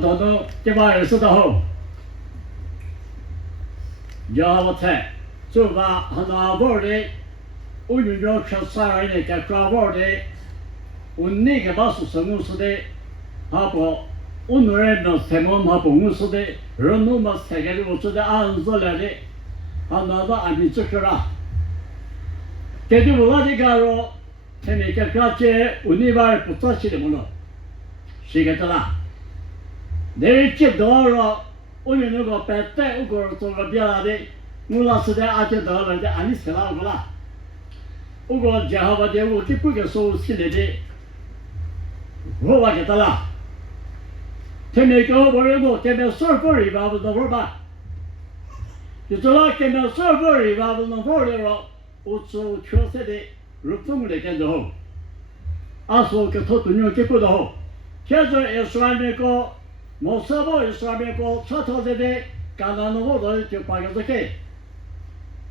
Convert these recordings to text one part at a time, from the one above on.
더도 개발에서도 야와테 저가 하나 버리 우유로 쳤사라니 개과버리 운니게 바수 성우스데 하고 오늘의 세몬 하고 무스데 런노마 세계를 오스데 안솔레리 하나도 아니 츠크라 개디불라디가로 테미케 같이 우니발 붙어시는 모노 시게더라 내일집 너로 오늘 거 뺐대 우거로 또가 비라데 물라스데 아제 너는데 아니 세라고라 우거 자하바데 우기 뿌게 소스키네데 뭐하겠더라 테미케 버리고 테메 서버리 바보도 버바 이절라 테메 서버리 바보도 버리로 우초 초세데 룩동을 내겐도 아소케 토토뉴 케포도 계절 에스라미코 모사보 이스라미코 차토데데 가나노도 저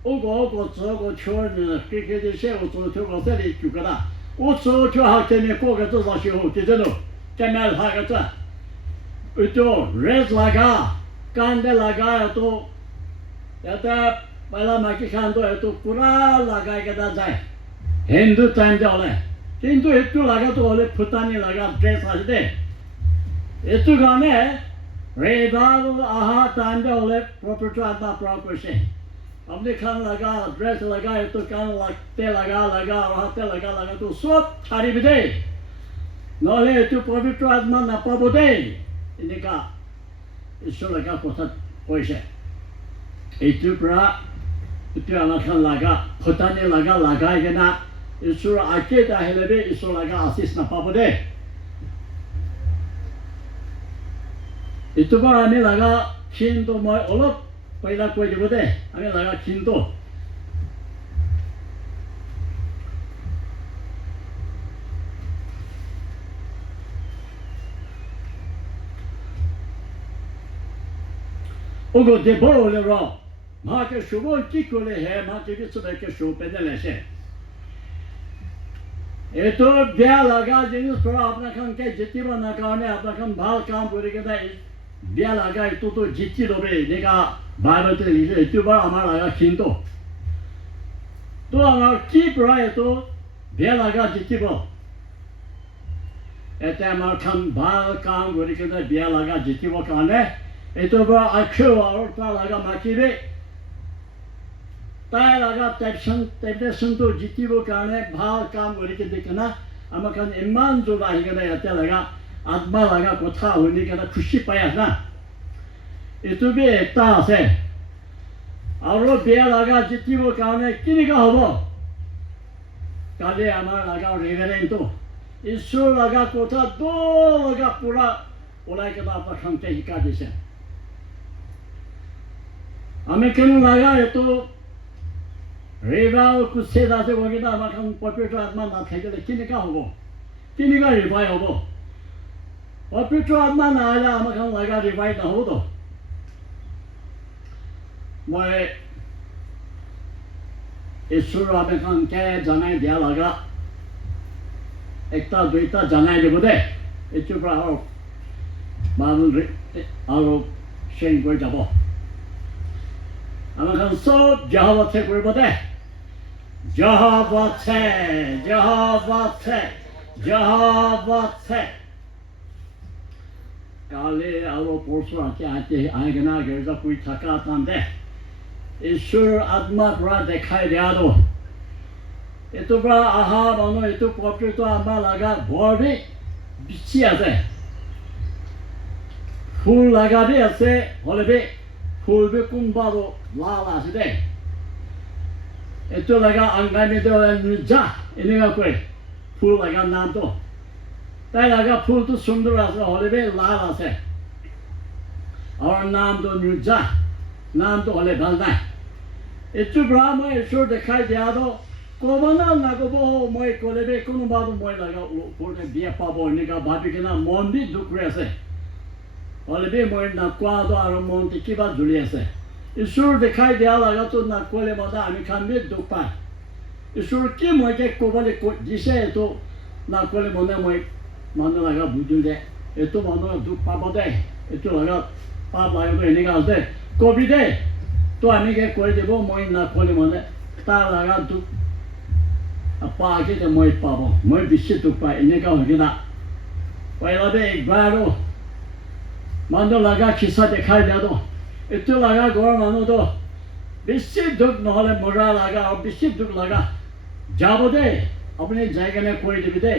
오고 저고 초는 그게 셰우도 저거세리 주거다 오초 저하케네 고가 저사시오 기저노 깨말 하가자 또 레즈라가 간데라가 또 야다 발라마키 칸도 또 쿠라라가 게다자 힌두 탄데올레 힌두 에투라가 또 올레 푸타니라가 드레스하시데 एतुगाने रेबाल आहा तांडे ओले प्रॉपर्टी आत्मा प्रॉपर्टी हमने खान लगा ड्रेस लगा तो कान लगते लगा रहते लगा तो सब छाड़ी भी दे नॉले तो प्रॉपर्टी आत्मा ना पाबो दे इनका इसो लगा कोसा पैसे एतुप्रा इतुआना खान लगा फटाने लगा के ना इसो आके दाहेले इसो लगा आशीष ना पाबो दे itu bara ami laga kinto moi olop paila koi jebode ami laga kinto ogo de bo le ro ma ke shubo kikole he ma ke bitsu de ke shu pedele she eto bya laga jinus pro apna kan ke jitiba na kaane apna kan bhal kaam kore ke da बिया लगा तो जिच्ची लोबे नेगा बारबते लिजे इतुबा हमारा लगा किंतो तो हमारा की प्राय तो बिया लगा जिच्ची बो एते हमारा खान बाल काम गोरी के बिया लगा जिच्ची बो काने इतुबा अक्षो और ता लगा माकीबे ता लगा टेप्शन तो जिच्ची बो काने बाल काम गोरी के देखना हमारा खान इमान जो लाहिगा याते लगा आत्मा लगा कोथा होने का खुशी पाया ना इतु भी एकता से और बिया लगा जितनी वो काने किनी का होबो काले हमारा लगा रेवरेंट तो ईश्वर लगा कोथा दो लगा पूरा ओला के बाप संते ही का दिशा हमें क्यों लगा ये तो रेवाल कुछ से दासे वगैरह हमारा पॉपुलर आत्मा ना थे जो किनी का होबो किनी का रिवाई होबो और पिछले आत्मा ना आया हमारे हम लगा रिवाइट ना हो तो मैं ईश्वर आबे खान के जाने दिया लगा एकता द्वैता जाने दे बोले इच्छुक रहा मालूम आरो शेन कोई जाबो हमारे खान सब जहाँ थे कोई बोले जहाँ थे काले आलो पोर्सो आते आएगा ना गेजा कोई थका तांदे ईश्वर आत्मा पूरा दिखाई दिया दो ये तो बड़ा आहा मानो ये तो पॉपुलर तो आत्मा लगा बॉडी बिची आते फूल लगा भी ऐसे होले भी फूल भी कुंबारो लाल आसे दे ये तो लगा अंगाई में तो नुजा इन्हें कोई फूल लगा नाम तो ताई लगा फूल तो सुंदर आसे होले भी लाल आसे और नाम तो नुजा नाम तो होले बलना इतु ब्राह्मण ईश्वर दिखाई दिया तो कोमना ना को बो मोय कोले भी कोनो बात मोय लगा पोरे बिया पाबो निका भाभी के ना मन भी दुख रहे से होले भी मोय ना क्वादो आरो मन की बात जुड़ी ऐसे ईश्वर दिखाई दिया लगा तो ना कोले मदा आमी खान भी दुख पाए ईश्वर की मोय के कोबले को जिसे तो ना कोले मने मोय मन लगा बुझुले ये तो मन दुख पाबो दे itu laga pap laga to ini ka ase kobi de to ami ke koi debo moi na koli mane ta laga tu apa ke de moi pa bo moi bishi tu pa ini ka hogi na paila de gbaro mando laga kisa dekhai da do itu laga gor mano do bishi duk নহলে mora laga aur bishi duk laga jabo de apne jayga mein koi debi de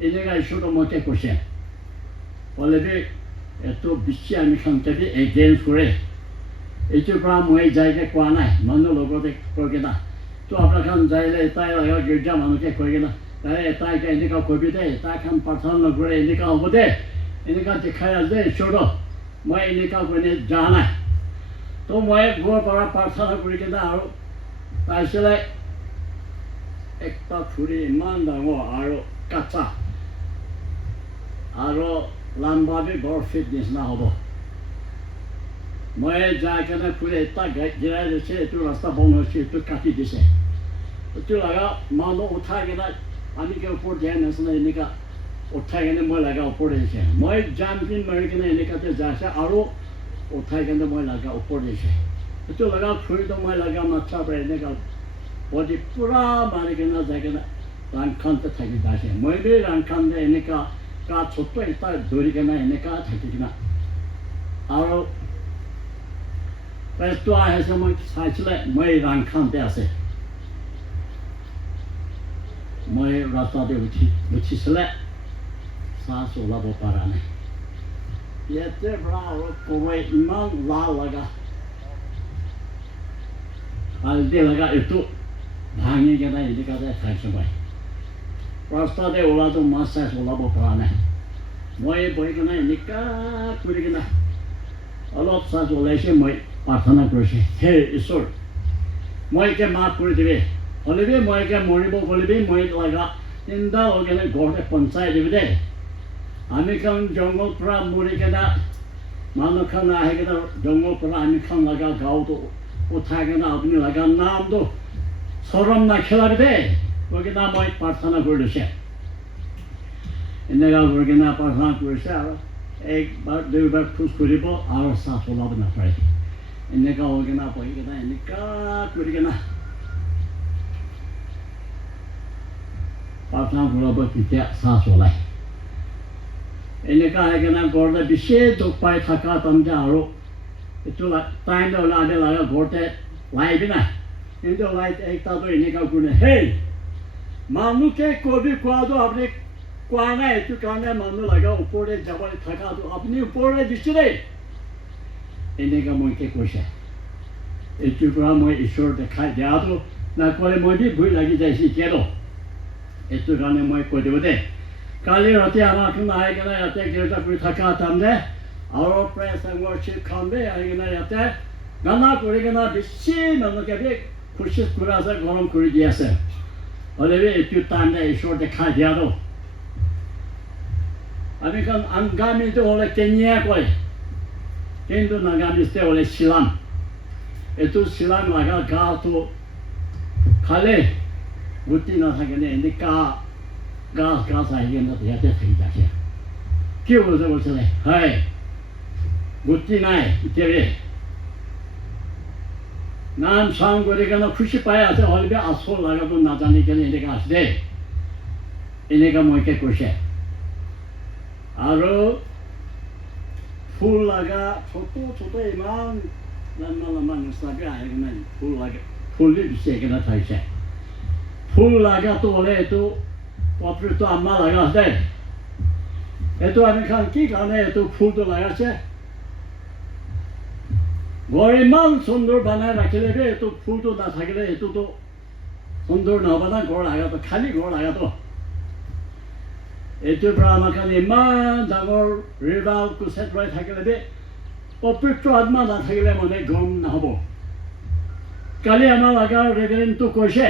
ini ka ishuro moke koshe bole de eto bishi ami khamtabi against kore eto pra moi jayga kwa nai mando logo de koge na to apna khan jaile tai laga girja mano ke koge na tai tai ka ini ka kobi de tai khan pathan na kore ini ka hobo de ini ka dikhaya de shoro moi ini ka kone jana to moi go para pathan kore ke na aru tai sele ekta churi man dango aru kacha aru lamba bhi bor fitness na hobo moi jaikana kure eta gira dese tu rasta bono se tu kati dese tu laga mano utha ke na ani ke upor dhyan asna ini ka utha ke na moi laga upor dese moi jumping mari ke na ini ka te jasa aru utha ke na moi laga upor dese tu laga khure to moi laga macha par ini ka body pura mari ke na jaike na ran khan te thaki dase moi be ran khan de ini ka chotto eta dori ke na ini ka thaki na aru Resto a hese moi sachile moi ran khan de ase moi rasta de uchi sele sa so la bo para ne yete bravo koi iman la laga al de laga itu bhangi ke na ini ka de thai samai rasta de ola to masa so la bo para ne moi boi ke na ini ka kuri ke na alop sa so le she moi प्रार्थना কৰিছে হে ঈশ্বৰ মই কে মাফ কৰি দিবে হলিবে মই কে মৰিব হলিবে মই লাগা তিনটা লগেনে ঘৰতে পঞ্চায় দিবি দে আমি খান জংগল পৰা মৰি কেনা মানুহ খান আহে কেনা জংগল পৰা আমি খান লাগা গাঁৱতো উঠাই কেনা আপুনি লাগা নামটো চৰম নাখেলাবি দে কৈ কেনা মই প্ৰাৰ্থনা কৰি দিছে এনেকুৱা কৰি কেনা প্ৰাৰ্থনা কৰিছে আৰু একবাৰ দুইবাৰ খোজ কৰিব আৰু চাহ চলাব নাপাৰে এনেকা হৈ কেনা পঢ়ি কেনা এনেকা কৰি কেনা প্ৰাৰ্থনা কৰিব তেতিয়া চাহ চলায় এনেকা হৈ কেনা ঘৰতে বিশেষ দুখ পাই থকা তাৰমানে আৰু এইটো টাইম হ'লে আমি লাগা ঘৰতে লাইবি নাই কিন্তু লাইট একটাতো এনেকা কৰি হেই মানুহকে কবি কোৱাটো আপুনি কোৱা নাই এইটো কাৰণে মানুহ লাগা ওপৰতে যাবলৈ থকাটো আপুনি ওপৰতে দিছে দেই এনেকা মই কে কৈছে এইটোৰ পৰা মই ঈশ্বৰ দেখাই দিয়াটো নকলে মই বি ভুল লাগি যাইছে কেলো এইটো কাৰণে মই কৈ দিব দে কালি ৰাতি আমাক আহি কেনে ইয়াতে গীৰ্জা কৰি থকা তাৰমানে আৰু প্ৰেছ এণ্ড ৱৰ্শ্বিপ খাওঁতে আহি কেনে ইয়াতে গানা কৰি কেনে বেছি মানুহকে বি খুচি কৰি আছে গৰম কৰি দি আছে হ'লে বি এইটো তাৰমানে ঈশ্বৰ দেখাই দিয়াটো আমি কাৰণ আংগামীটো হ'লে কেনিয়া কয় কিন্তু নাগামিস্তে হ'লে শিলাম এইটো শিলাম লাগা গাটো খালে গুটি নাথাকিলে এনেকা গাছ আহি কেনে ইয়াতে থাকি থাকে কি বলছে বলছিলে হয় গুটি নাই এতিয়া নাম চাম কৰি কেনে খুচি পাই আছে হ'লে আচল লাগাটো নাজানি কেনে এনেকা আছে দেই এনেকা মইকে কৈছে আৰু ফুল laga ছোট ইমান লম্বা নিচিনাকে আহে কেনে ফুল লাগে ফুলি দিছে কেনে থাইছে ফুল লাগাটো হ'লে এইটো পবিত্ৰ আমাৰ লাগা আছে এইটো আমি খান কি কাৰণে এইটো ফুলটো লাগাইছে ঘৰ ইমান সুন্দৰ বনাই ৰাখিলে এইটো ফুলটো নাথাকিলে এইটোতো সুন্দৰ নহ'ব না ঘৰ লাগাটো খালী ঘৰ লাগাটো এইটোৰ পৰা আমাৰ কাৰণে ইমান ডাঙৰ ৰিভাৰ কুচেট ৰৈ থাকিলে পবিত্ৰ আত্মা নাথাকিলে মানে গম নহ'ব কালি আমাৰ লাগাৰ ৰেভাৰেণ্ডটো কৈছে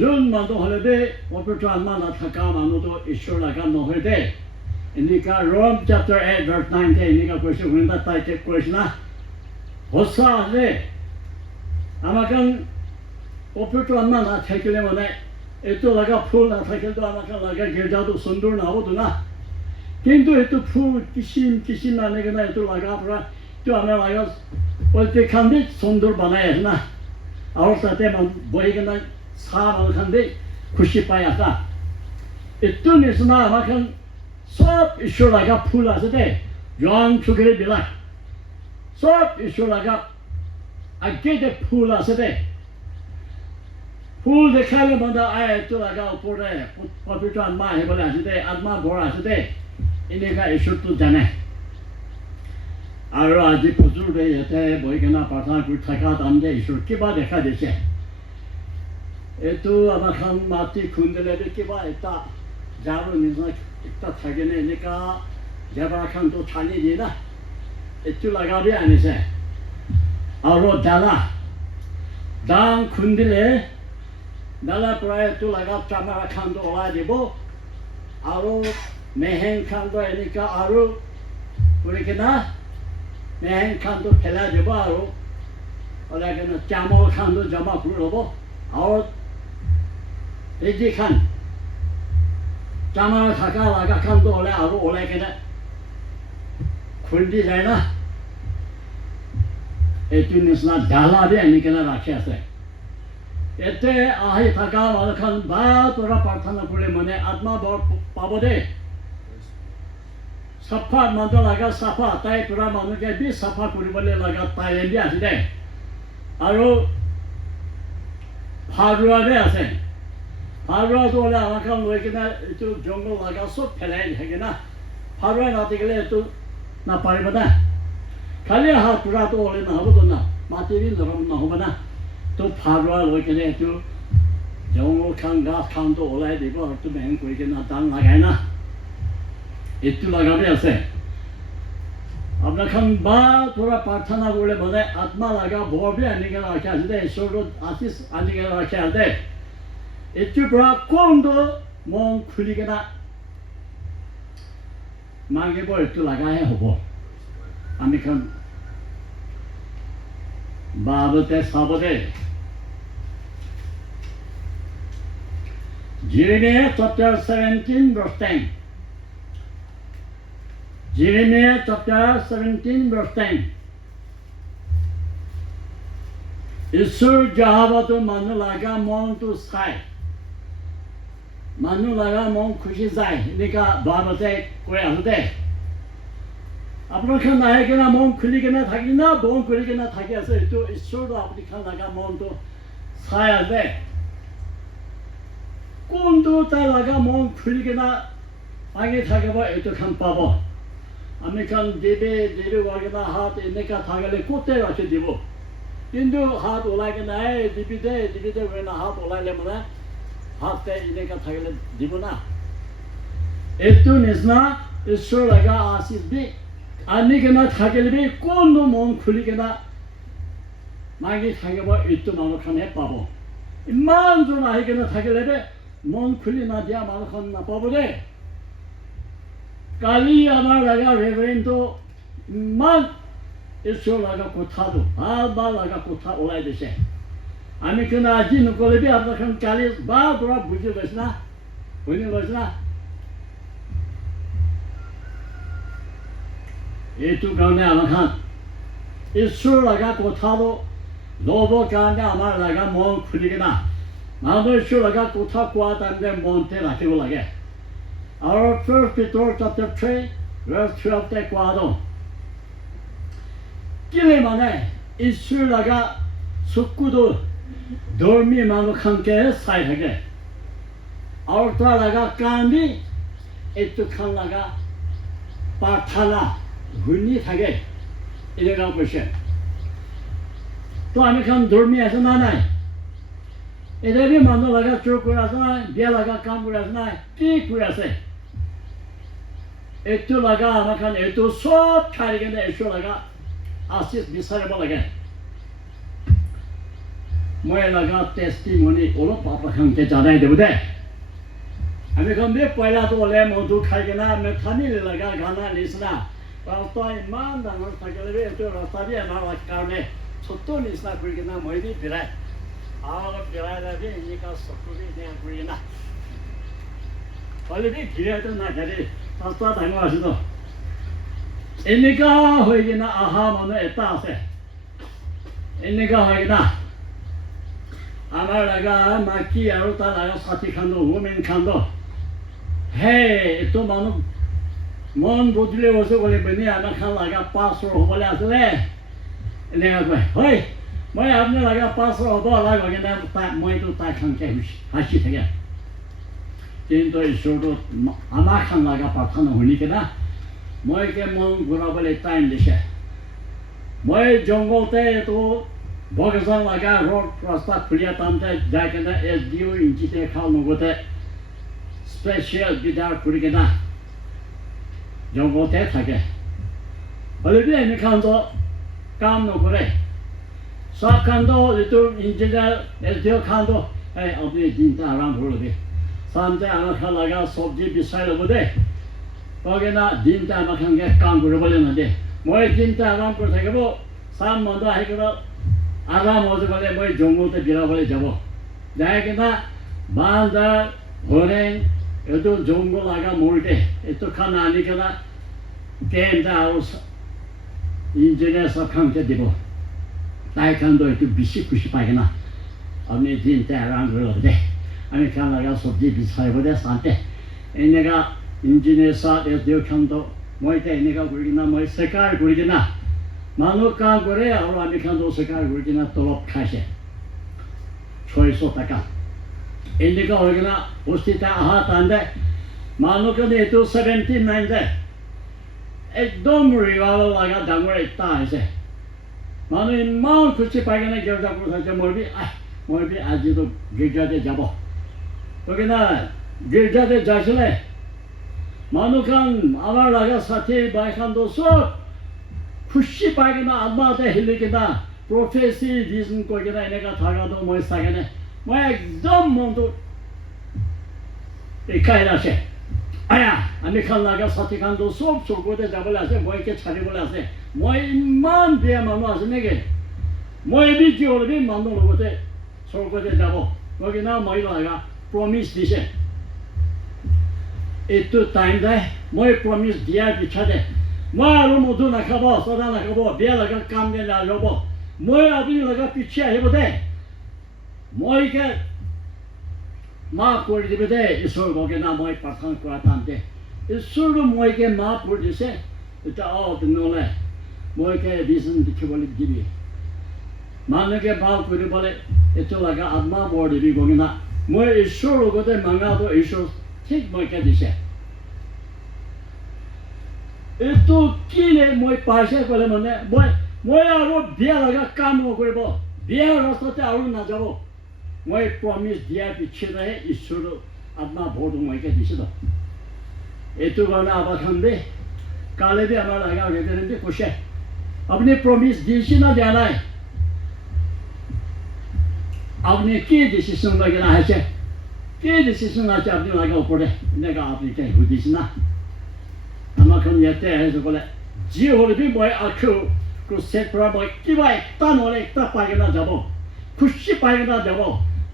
যোন মানুহ হ'লে পবিত্ৰ আত্মা নাথাকা মানুহটো ঈশ্বৰ লাগা নহয় দে এনেকা ৰোম চেপ্টাৰ 8 ভাৰ্চ 9 এনেকা কৈছে শুনিবা তাই চেক কৰিছে না সঁচা আছে আমাৰ কাৰণ পবিত্ৰ আত্মা নাথাকিলে মানে এইটো লাগা ফুল নাথাকিলেতো আমাক লাগা গীৰ্জাটো সুন্দৰ নহ'বতো না কিন্তু itu ফুল কিসিম মানে কেনা itu লাগা পরা itu আমরা লাগা বলতে খান্দি সুন্দর বানায় না আর সাথে বই কেনা সা মানে খান্দি খুশি পায় আসা itu নিসনা আমাকে সব ঈশ্বর লাগা ফুল আছে দে রং চুকের বিলাক সব ঈশ্বর লাগা আগে দে ফুল আছে দে ফুল দেখালে মানে আয় itu লাগা উপরে পবিত্র আত্মা হে বলে আছে দে আত্মা ভরা আছে দে এনেকা ঈশ্বরটো জানে আৰু আজি পুজুৰে ইয়াতে বহি কেনে প্ৰাৰ্থনা কৰি থকাত আমি ঈশ্বৰ কিবা দেখা দিছে এইটো আমাৰ খান মাটি খুন্দিলে কিবা এটা ঝাৰু নিচিনা এটা থাকেনে এনেকা জেবৰা খানটো ঠানি দিয়ে না এইটো লগাবি আনিছে আৰু দাং খুন্দিলে দালাৰ পৰা এইটো লগাত চামৰা খানটো ওলাই দিব আৰু মেহেং খানটো এনেকা আৰু কৰি কিনা মেহেং খানটো পেলাই দিব আৰু ওলাই কিনে চামল খানটো জমা কৰি ল'ব আৰু ৰেডি খান চামৰা থকা লগা খানটো ওলাই আৰু ওলাই কিনে খুন্দি যায় না এইটো নিচিনা ডালা দি আনি কিনে ৰাখি আছে এতে আহি থকা মানুহখন বা তোৰা প্ৰাৰ্থনা কৰিলে মানে আত্মা বৰ পাব দেই সাফা মানুহ লগা সাফা তাই তোৰা মানুহকে বি সাফা কৰিবলৈ লগা তাইলেণ্ড দি আছে দে আৰু ফাৰুৱাৰে আছে ফাৰুৱাটো হ'লে আমাখন লৈ কিনে এইটো জংঘল লগা চব পেলাই থাকে না ফাৰুৱা নাথাকিলে এইটো নাপাৰিব না খালি হাত তোৰাটো হ'লে নহ'বতো না মাটি দি নহ'ব না তো ফাৰুৱা লৈ কিনে এইটো জংঘল খান গাছ খানটো ওলাই দিব আৰু তো মেহেং কৰি কিনে দান লগাই না এইটো লগাবি আছে আপনার খান বা তোরা প্রার্থনা করলে মানে আত্মা লাগা ভরবে আনিকে রাখে আছে দে ঈশ্বর আশিস আনিকে রাখে আছে একটু পড়া কোন তো মন খুলি কেনা মাগিব একটু লাগাহে হব আমি খান বাবতে সাবদে Jeremiah chapter 17 verse 10 Jeremiah chapter 17 verse 10 ঈশ্বৰ যাহাবাতো মানুহ লাগা মনটো চাই মানুহ লাগা মন খুশি যায় এনেকা বাবতে কৈ আছো দে আপোনাৰ খান নাহে কিনা মন খুলি কিনা থাকি না বন কৰি কিনা থাকি আছে এইটো ঈশ্বৰটো আপুনি খান লাগা মনটো চাই আছে কোনটো তাৰ লাগা মন খুলি কিনা আগে থাকিব এইটো খান পাব আমি খান দেবে কিনা হাত এনেকা থাকিলে ক'তে ৰাখি দিব কিন্তু হাত ওলাই কিনা দিবি দে কিনা হাত ওলাইলে মানে হাতে এনেকা থাকিলে দিব না এইটো নিচিনা ঈশ্বৰ লাগা আশীষ দি আনি কিনা থাকিলে বি কোনো মন খুলি কিনা মাগি থাকিব এইটো মানুহখনে পাব ইমান জন আহি কিনা থাকিলে দে মন খুলি নাদিয়া মানুহখন নাপাব দে কালি আমাৰ লাগা ৰেভাৰেণ্টটো ইমান ঈশ্বৰ লাগা কথাটো ভাল লাগা কথা ওলাই দিছে আমি কিনা আজি নকলে বি আপোনাৰখন কালি বা পৰা বুজি লৈছে না শুনি লৈছে না এইটো কাৰণে আমাৰখন ঈশ্বৰ লাগা কথাটো ল'বৰ কাৰণে আমাৰ লাগা মন খুলি কিনা মানুহ ঈশ্বৰ লাগা কথা কোৱা টাইমতে মনতে ৰাখিব লাগে আৰু 1 Peter chapter 3 verse 12 কোৱা দ কিলে মানে ঈশ্বৰ লাগা চকুটো ধৰ্মী মানুহখনকে চাই থাকে আৰু তাৰ লাগা কান্দি এইটো খান লাগা প্ৰাৰ্থনা শুনি থাকে এনেকুৱা কৈছে তো আমি খান ধৰ্মী আছে না নাই এতিয়া বি মানুহ লাগা চোৰ কৰি আছে নাই বিয়া লাগা কাম কৰি আছে নাই কি কৰি আছে এইটো লাগা আমাৰ খান এইটো চব খাই কিনে ঈশ্বৰ লাগা আশীষ বিচাৰিব লাগে মই লাগা টেষ্টিমনি অলপ আপোনালোকে জনাই দিব দে আমি খান বি পইলাটো হ'লে মধু খাই কিনে আমি থানি লাগা গানা নিচিনা ৰাস্তা ইমান ডাঙৰ থাকিলে বি এইটো ৰাস্তা দি আমাৰ কাৰণে ছোট নিচিনা কৰি কিনে মই বি বিৰাই আৰু বিৰাই বি এনেকুৱা চকু বি এনেকুৱা কৰি কিনা হ'লে বি ঘিৰাইটো নাঘাৰি pastor 당고 하시도 এনেকা হৈ কিনা অহা মানুহ এটা আছে এনেকা হৈ কিনা আমাৰ লগা মাইকী আৰু তাৰ লগা ছাতি খান্দ ৱমেন খান্দ হে এইটো মানুহ মন বদলি হৈছে বুলি পিনি আমাৰ খান লগা 500 হ'বলৈ আছিলে এনেকা কয় হয় মই আপোনাৰ লগা 500 হ'ব লাগিব কিনা মইতো তাই খানকে হাসি থাকে কিন্তু ঈশ্বৰটো আমাৰ খান লগা প্ৰাৰ্থনা শুনি কিনা মই কে মন ঘূৰাবলৈ টাইম দিছে মই জংঘলতে এইটো বগেজন লগা ৰোড ৰাস্তা খুলিয়া টানতে যাই কিনে SDO ইঞ্চিতে খাল নগতে স্পেচিয়েল বিদাৰ কৰি কিনা জংঘলতে থাকে হ'লেও এনে খান্দ কাম নকৰে সব খান্দ এইটো ইঞ্জিনিয়াৰ SDO খান্দ এই আপুনি দিনটা আৰাম কৰিবি চামতে আমাৰ খান লগা চব্জি বিচাৰি ল'ব দেই কগেনা দিনটা আমাৰ খানকে কাম কৰিবলৈ নাদে মই দিনটা আৰাম কৰি থাকিব চাম মানুহ আহি কিনে আৰাম হৈ গ'লে মই জংঘলতে বিৰাবলৈ যাব যাই কিনা বান্দা হৰেণ এইটো জংঘল লগা মৰিতে এইটো খানা আনি কিনা কেন্দ্ৰ আৰু ইঞ্জিনিয়াৰ চব খানকে দিব তাই খানটো এইটো বেছি খুচি পাই কিনা আপুনি দিনটা আৰাম কৰি ল'ব দে আমি খান লগা চব্জি বিচাৰিব দে চাওঁতে এনেকা ইঞ্জিনিয়াৰ চাহ SDO খানটো মই এতিয়া এনেকা কৰি কিনা মই স্বীকাৰ কৰি কিনা মানুহ কাম কৰে আৰু আমি খানটো স্বীকাৰ কৰি কিনা তলব খাইছে 600 টকা এনেকা হৈ কিনা বস্তিতা অহা টানতে মানুহখিনি এইটো 79 যে একদম ৰিভাইভেল লগা ডাঙৰ এটা আহিছে মানুহ ইমান খুচি পাই কিনে গীৰ্জা কৰিছে মই আজিতো গীৰ্জাতে যাব কিনা গীৰ্জাতে যাইছিলে মানুহখন আমাৰ লগা সাথী বাইখানটো চব খুচি পাই কিনা আত্মাতে হিলি কিনা প্ৰফেচি ভিজন কৰি কিনা এনেকা থকাটো মই চাই কিনে মই একদম মনটো একাই আছে আয়া আমি খান লগা সাথী খানটো চব স্বৰ্গতে যাবলৈ আছে মই এতিয়া ছাড়িবলৈ আছে মই ইমান বেয়া মানুহ আছে নেকি মই এবি কি হ'লে মানুহ লগতে স্বৰ্গতে যাব মই কিনা মই লগা প্ৰমিছ দিছে এইটো টাইম দে মই প্ৰমিছ দিয়াৰ পিছতে মই আৰু মধু নাখাব চদা নাখাব বেয়া লগা কাম দে নাযাব মই আপুনি লগা পিছে আহিব দে মই কে মাফ কৰি দিব দে ঈশ্বৰ গগেনা মই প্ৰাৰ্থনা কৰা টানতে ঈশ্বৰটো মই কে মাফ কৰি দিছে এতিয়া তেনেহ'লে মই কে ভিজন দেখিবলৈ দিবি মানুহকে ভাল কৰিবলৈ এইটো লগা আত্মা বৰ দিবি গগেনা মই ঈশ্বৰ লগতে মাঙাটো ঈশ্বৰ ঠিক মই কে দিছে এইটো কি মই পাইছে ক'লে মানে মই আৰু বিয়া লগা কাম নকৰিব বিয়া ৰাস্তাতে আৰু নাযাব মই প্ৰমিছ দিয়াৰ পিছতেহে ঈশ্বৰৰ আত্মা ভৰটো মইকে দিছিলোঁ এইটো কাৰণে আবাৰ খান দেই কালি বি আমাৰ লগা ৰেভেৰেণ্ডে কৈছে আপুনি প্ৰমিছ দিছে না দিয়া নাই আপুনি কি ডিচিশ্যন লৈ কিনে আহিছে কি ডিচিশ্যন আছে আপুনি লগা ওপৰতে এনেকুৱা আপুনি সুধিছে না আমাৰখন ইয়াতে আহিছে ক'লে যি হ'লে বি মই আখো ক্ৰুচেড পৰা মই কিবা একটা নহ'লে একটা পাই কিনে যাব খুচি পাই কিনে যাব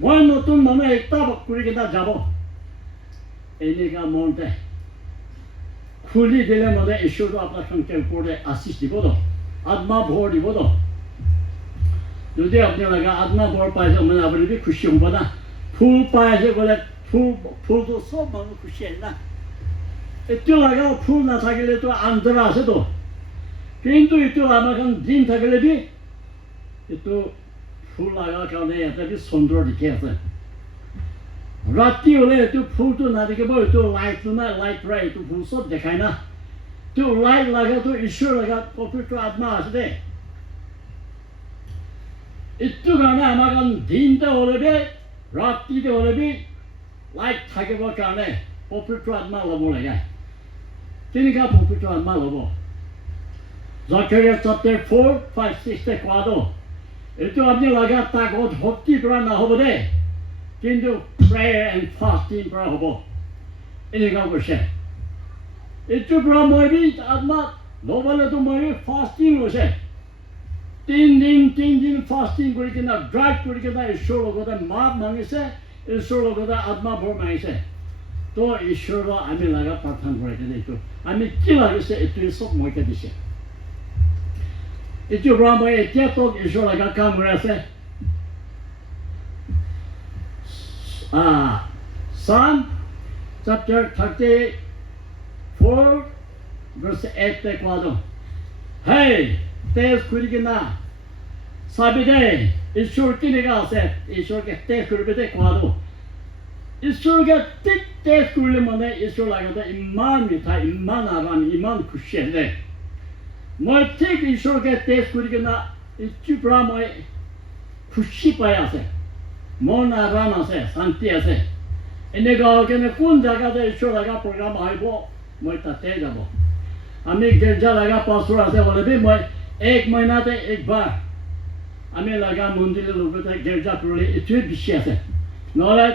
মই নতুন মানুহ একটা কৰি কিনে যাব এনেকুৱা মনতে খুলি দিলে মানে ঈশ্বৰটো আপোনাৰ খানকে ওপৰতে আশীষ দিব দ আত্মা ভৰ দিব দ যদি আপুনি লগা আত্মা ভৰ পাইছে মানে আপুনি বি খুচি হ'ব না ফুল পাই আছে ক'লে ফুলটো চব মানুহ খুচি আহে না এইটো লগা ফুল নাথাকিলেতো আন্ধাৰ আছেতো কিন্তু এইটো আমাৰ এখন দিন থাকিলে বি এইটো ফুল লগাৰ কাৰণে ইয়াতে বি চন্দ্ৰ দেখি আছে ৰাতি হ'লে এইটো ফুলটো নাথাকিব এইটো লাইটটো না লাইট পৰা এইটো ফুল চব দেখায় না এইটো লাইট লগাটো ঈশ্বৰ লগা পবিত্ৰ আত্মা আছে দেই এইটো কাৰণে আমাৰ এখন দিনতে হ'লে বি ৰাতিতে হ'লে বি লাইট থাকিবৰ কাৰণে পবিত্ৰ আত্মা ল'ব লাগে তেনেকুৱা পবিত্ৰ আত্মা ল'ব Zechariah chapter 4, 5, 6 কোৱাটো এইটো আপুনি লগা তাকত শক্তিৰ পৰা নহ'ব দেই কিন্তু prayer and fasting পৰা হ'ব এনেকুৱা কৈছে এইটোৰ পৰা মই বি আত্মা ল'বলৈতো মই ফাষ্টিং লৈছে 3 দিন ফাষ্টিং কৰি কিনে ড্ৰাইভ কৰি কিনে ঈশ্বৰৰ লগতে মাপ মাগিছে ঈশ্বৰৰ লগতে আত্মা ভৰ মাগিছে তো ঈশ্বৰৰ আমি লগা প্ৰাৰ্থনা কৰে কিন্তু এইটো আমি কি লাগিছে এইটোৱে চব মইকে দিছে এইটোৰ পৰা মই এতিয়া তোক ঈশ্বৰ লগা কাম হৈ আছে Psalm chapter 34 verse 8 te kwado Hey tes kurigina sabide ঈশ্বৰ কিনেকা আছে ঈশ্বৰকে টেষ্ট কৰিব দে কোৱাটো ঈশ্বৰকে ঠিক টেষ্ট কৰিলে মানে ঈশ্বৰ লাগতে ইমান মিঠা ইমান আৰাম ইমান খুচি আছে মই ঠিক ঈশ্বৰকে টেষ্ট কৰি কিনা ইটোৰ পৰা মই খুচি পাই আছে মন আৰাম আছে শান্তি আছে এনেকুৱা কেনে কোন জেগাতে ঈশ্বৰ লগা প্ৰগ্ৰাম আহিব মই তাতে যাব আমি গীৰ্জা লগা পাছৰ আছে হ'লে মই এক মহিনাতে একবাৰ আমি লগা মন্দিৰৰ লগতে গীৰ্জা কৰিলে এইটোৱে বেছি আছে নহ'লে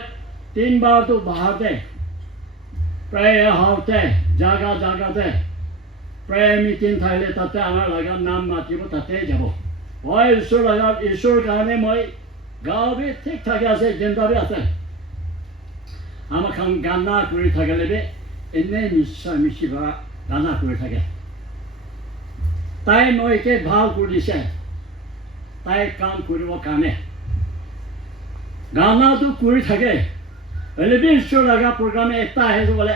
3 বাৰটো বাহাতে প্ৰায় হওঁতে জাগাতে প্ৰায় মিটিং থাকিলে তাতে আমাৰ লগা নাম মাতিব তাতে যাব হয় ঈশ্বৰৰ কাৰণে মই গাঁৱবে ঠিক থাকে আছে জিন্দাবে আছে আমাক গানা কৰি থাকিলে এনে নিশ্চয় মিছিবা গানা কৰি থাকে তাই মইকে ভাল কৰি দিছে তাই কাম কৰিবৰ কাৰণে গানাটো কৰি থাকে হ'লে ঈশ্বৰ লগা প্ৰগ্ৰামে এটা আহিছোঁ বোলে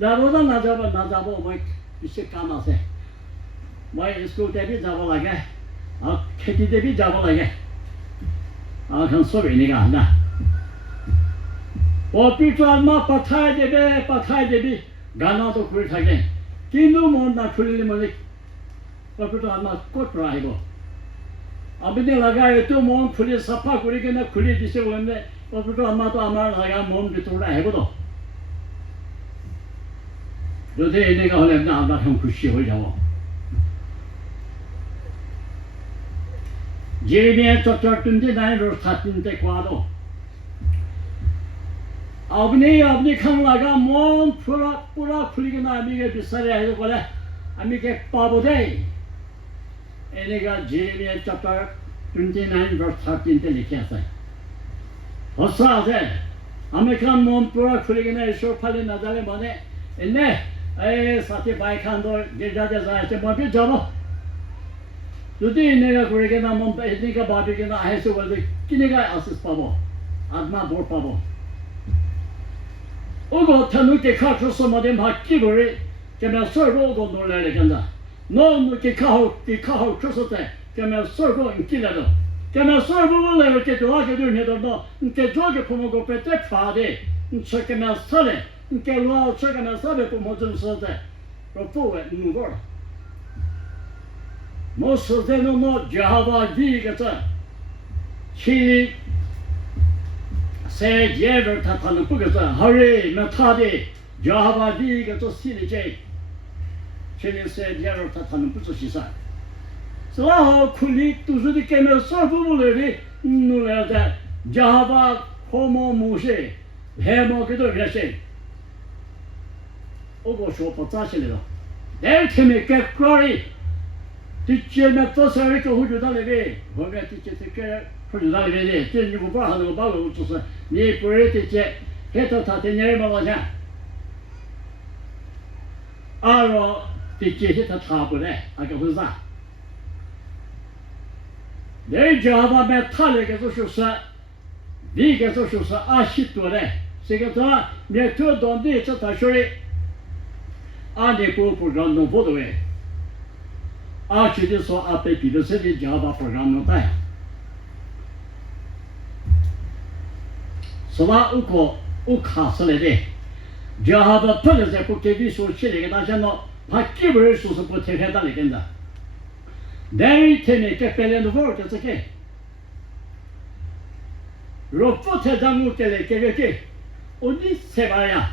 যাব নাযাব মই পিছে কাম আছে মই স্কুলতে বি যাব লাগে আৰু খেতিতে বি যাব লাগে আৰু চব এনেকুৱা না পবিত্ৰ আত্মা পঠাই দেবি গানাটো কৰি থাকে কিন্তু মন নাখুলিলে মানে পবিত্ৰ আত্মা ক'ত পৰা আহিব আপুনি লগা এইটো মন খুলি চাফা কৰি কিনে খুলি দিছে বোলে পবিত্ৰ আত্মাটো আমাৰ লগা মন ভিতৰত আহিবতো যদি এনেকুৱা হ'লে আপোনাৰ খুচি হৈ যাব Jeremiah chapter 29 verse 13 te kwado আপনি খান লাগা মন পুরা খুলি কিনা আমিকে বিচাৰি আহিব ক'লে আমিকে পাব দেই এনেকুৱা Jeremiah chapter 29 verse 13 তে লিখি আছে সঁচা আছে আমি খান মন পুৰা খুলি কিনা ঈশ্বৰ ফালে নাযালে মানে এনে এই সাথী বাইখানদৰ গীৰ্জাতে যাই আছে মই যাব যদি এনেকুৱা কৰি কিনা মন এনেকুৱা ভাবি কিনা আহিছোঁ বোলে কেনেকুৱা আশীষ পাব আত্মা বৰ পাব থানো কেখা খৰচমতে ভাকি কৰি কেমেল স্বৰ্গ নলালে কেন্দা ন কেখা হওক খৰচতে কেমেল স্বৰ্গ কিলালো কেমেল স্বৰ্গ বোলে কেজোৱাকে দুৰ্নীতৰ ন কেজোৱাকে ফমগ পেটে ফাদে কেমেল চালে que lo checa na sabe como eu sou até propõe no agora moço de no mo Jehovah diga tá chili se jever tá tá no puga tá hurry na tade Jehovah diga to sili jay chili se jever tá tá no puga chisa só kuli tudo de que meu só vou ler no leda Jehovah como Moshe hemo que do grece 오고 쇼파 자신이다. 내 팀에 깨끗이 뒤치에 또서리 그 후주달레비 뭐가 뒤치에 그 후주달레비 진주 뭐 하는 거 봐도 웃어서 네 뿌리 뒤치에 해도 다 되냐 말하냐. 아로 뒤치에 다 타버네. 아까 그러자. 내 자바 메탈에게서 쇼사 네게서 쇼사 아시도래. 세계다 내 도donde 저 다쇼리 Ane ko program no bodoe. Ache so ape pide se de Java program no tai. Sola ukha sele de. Java pele se ko ke vi so chile ke da jano pakki bure so so ko te da le kenda. Dei tene ke pele no vorte se ke. Ro fote da mu ke le ke. Oni se vaya.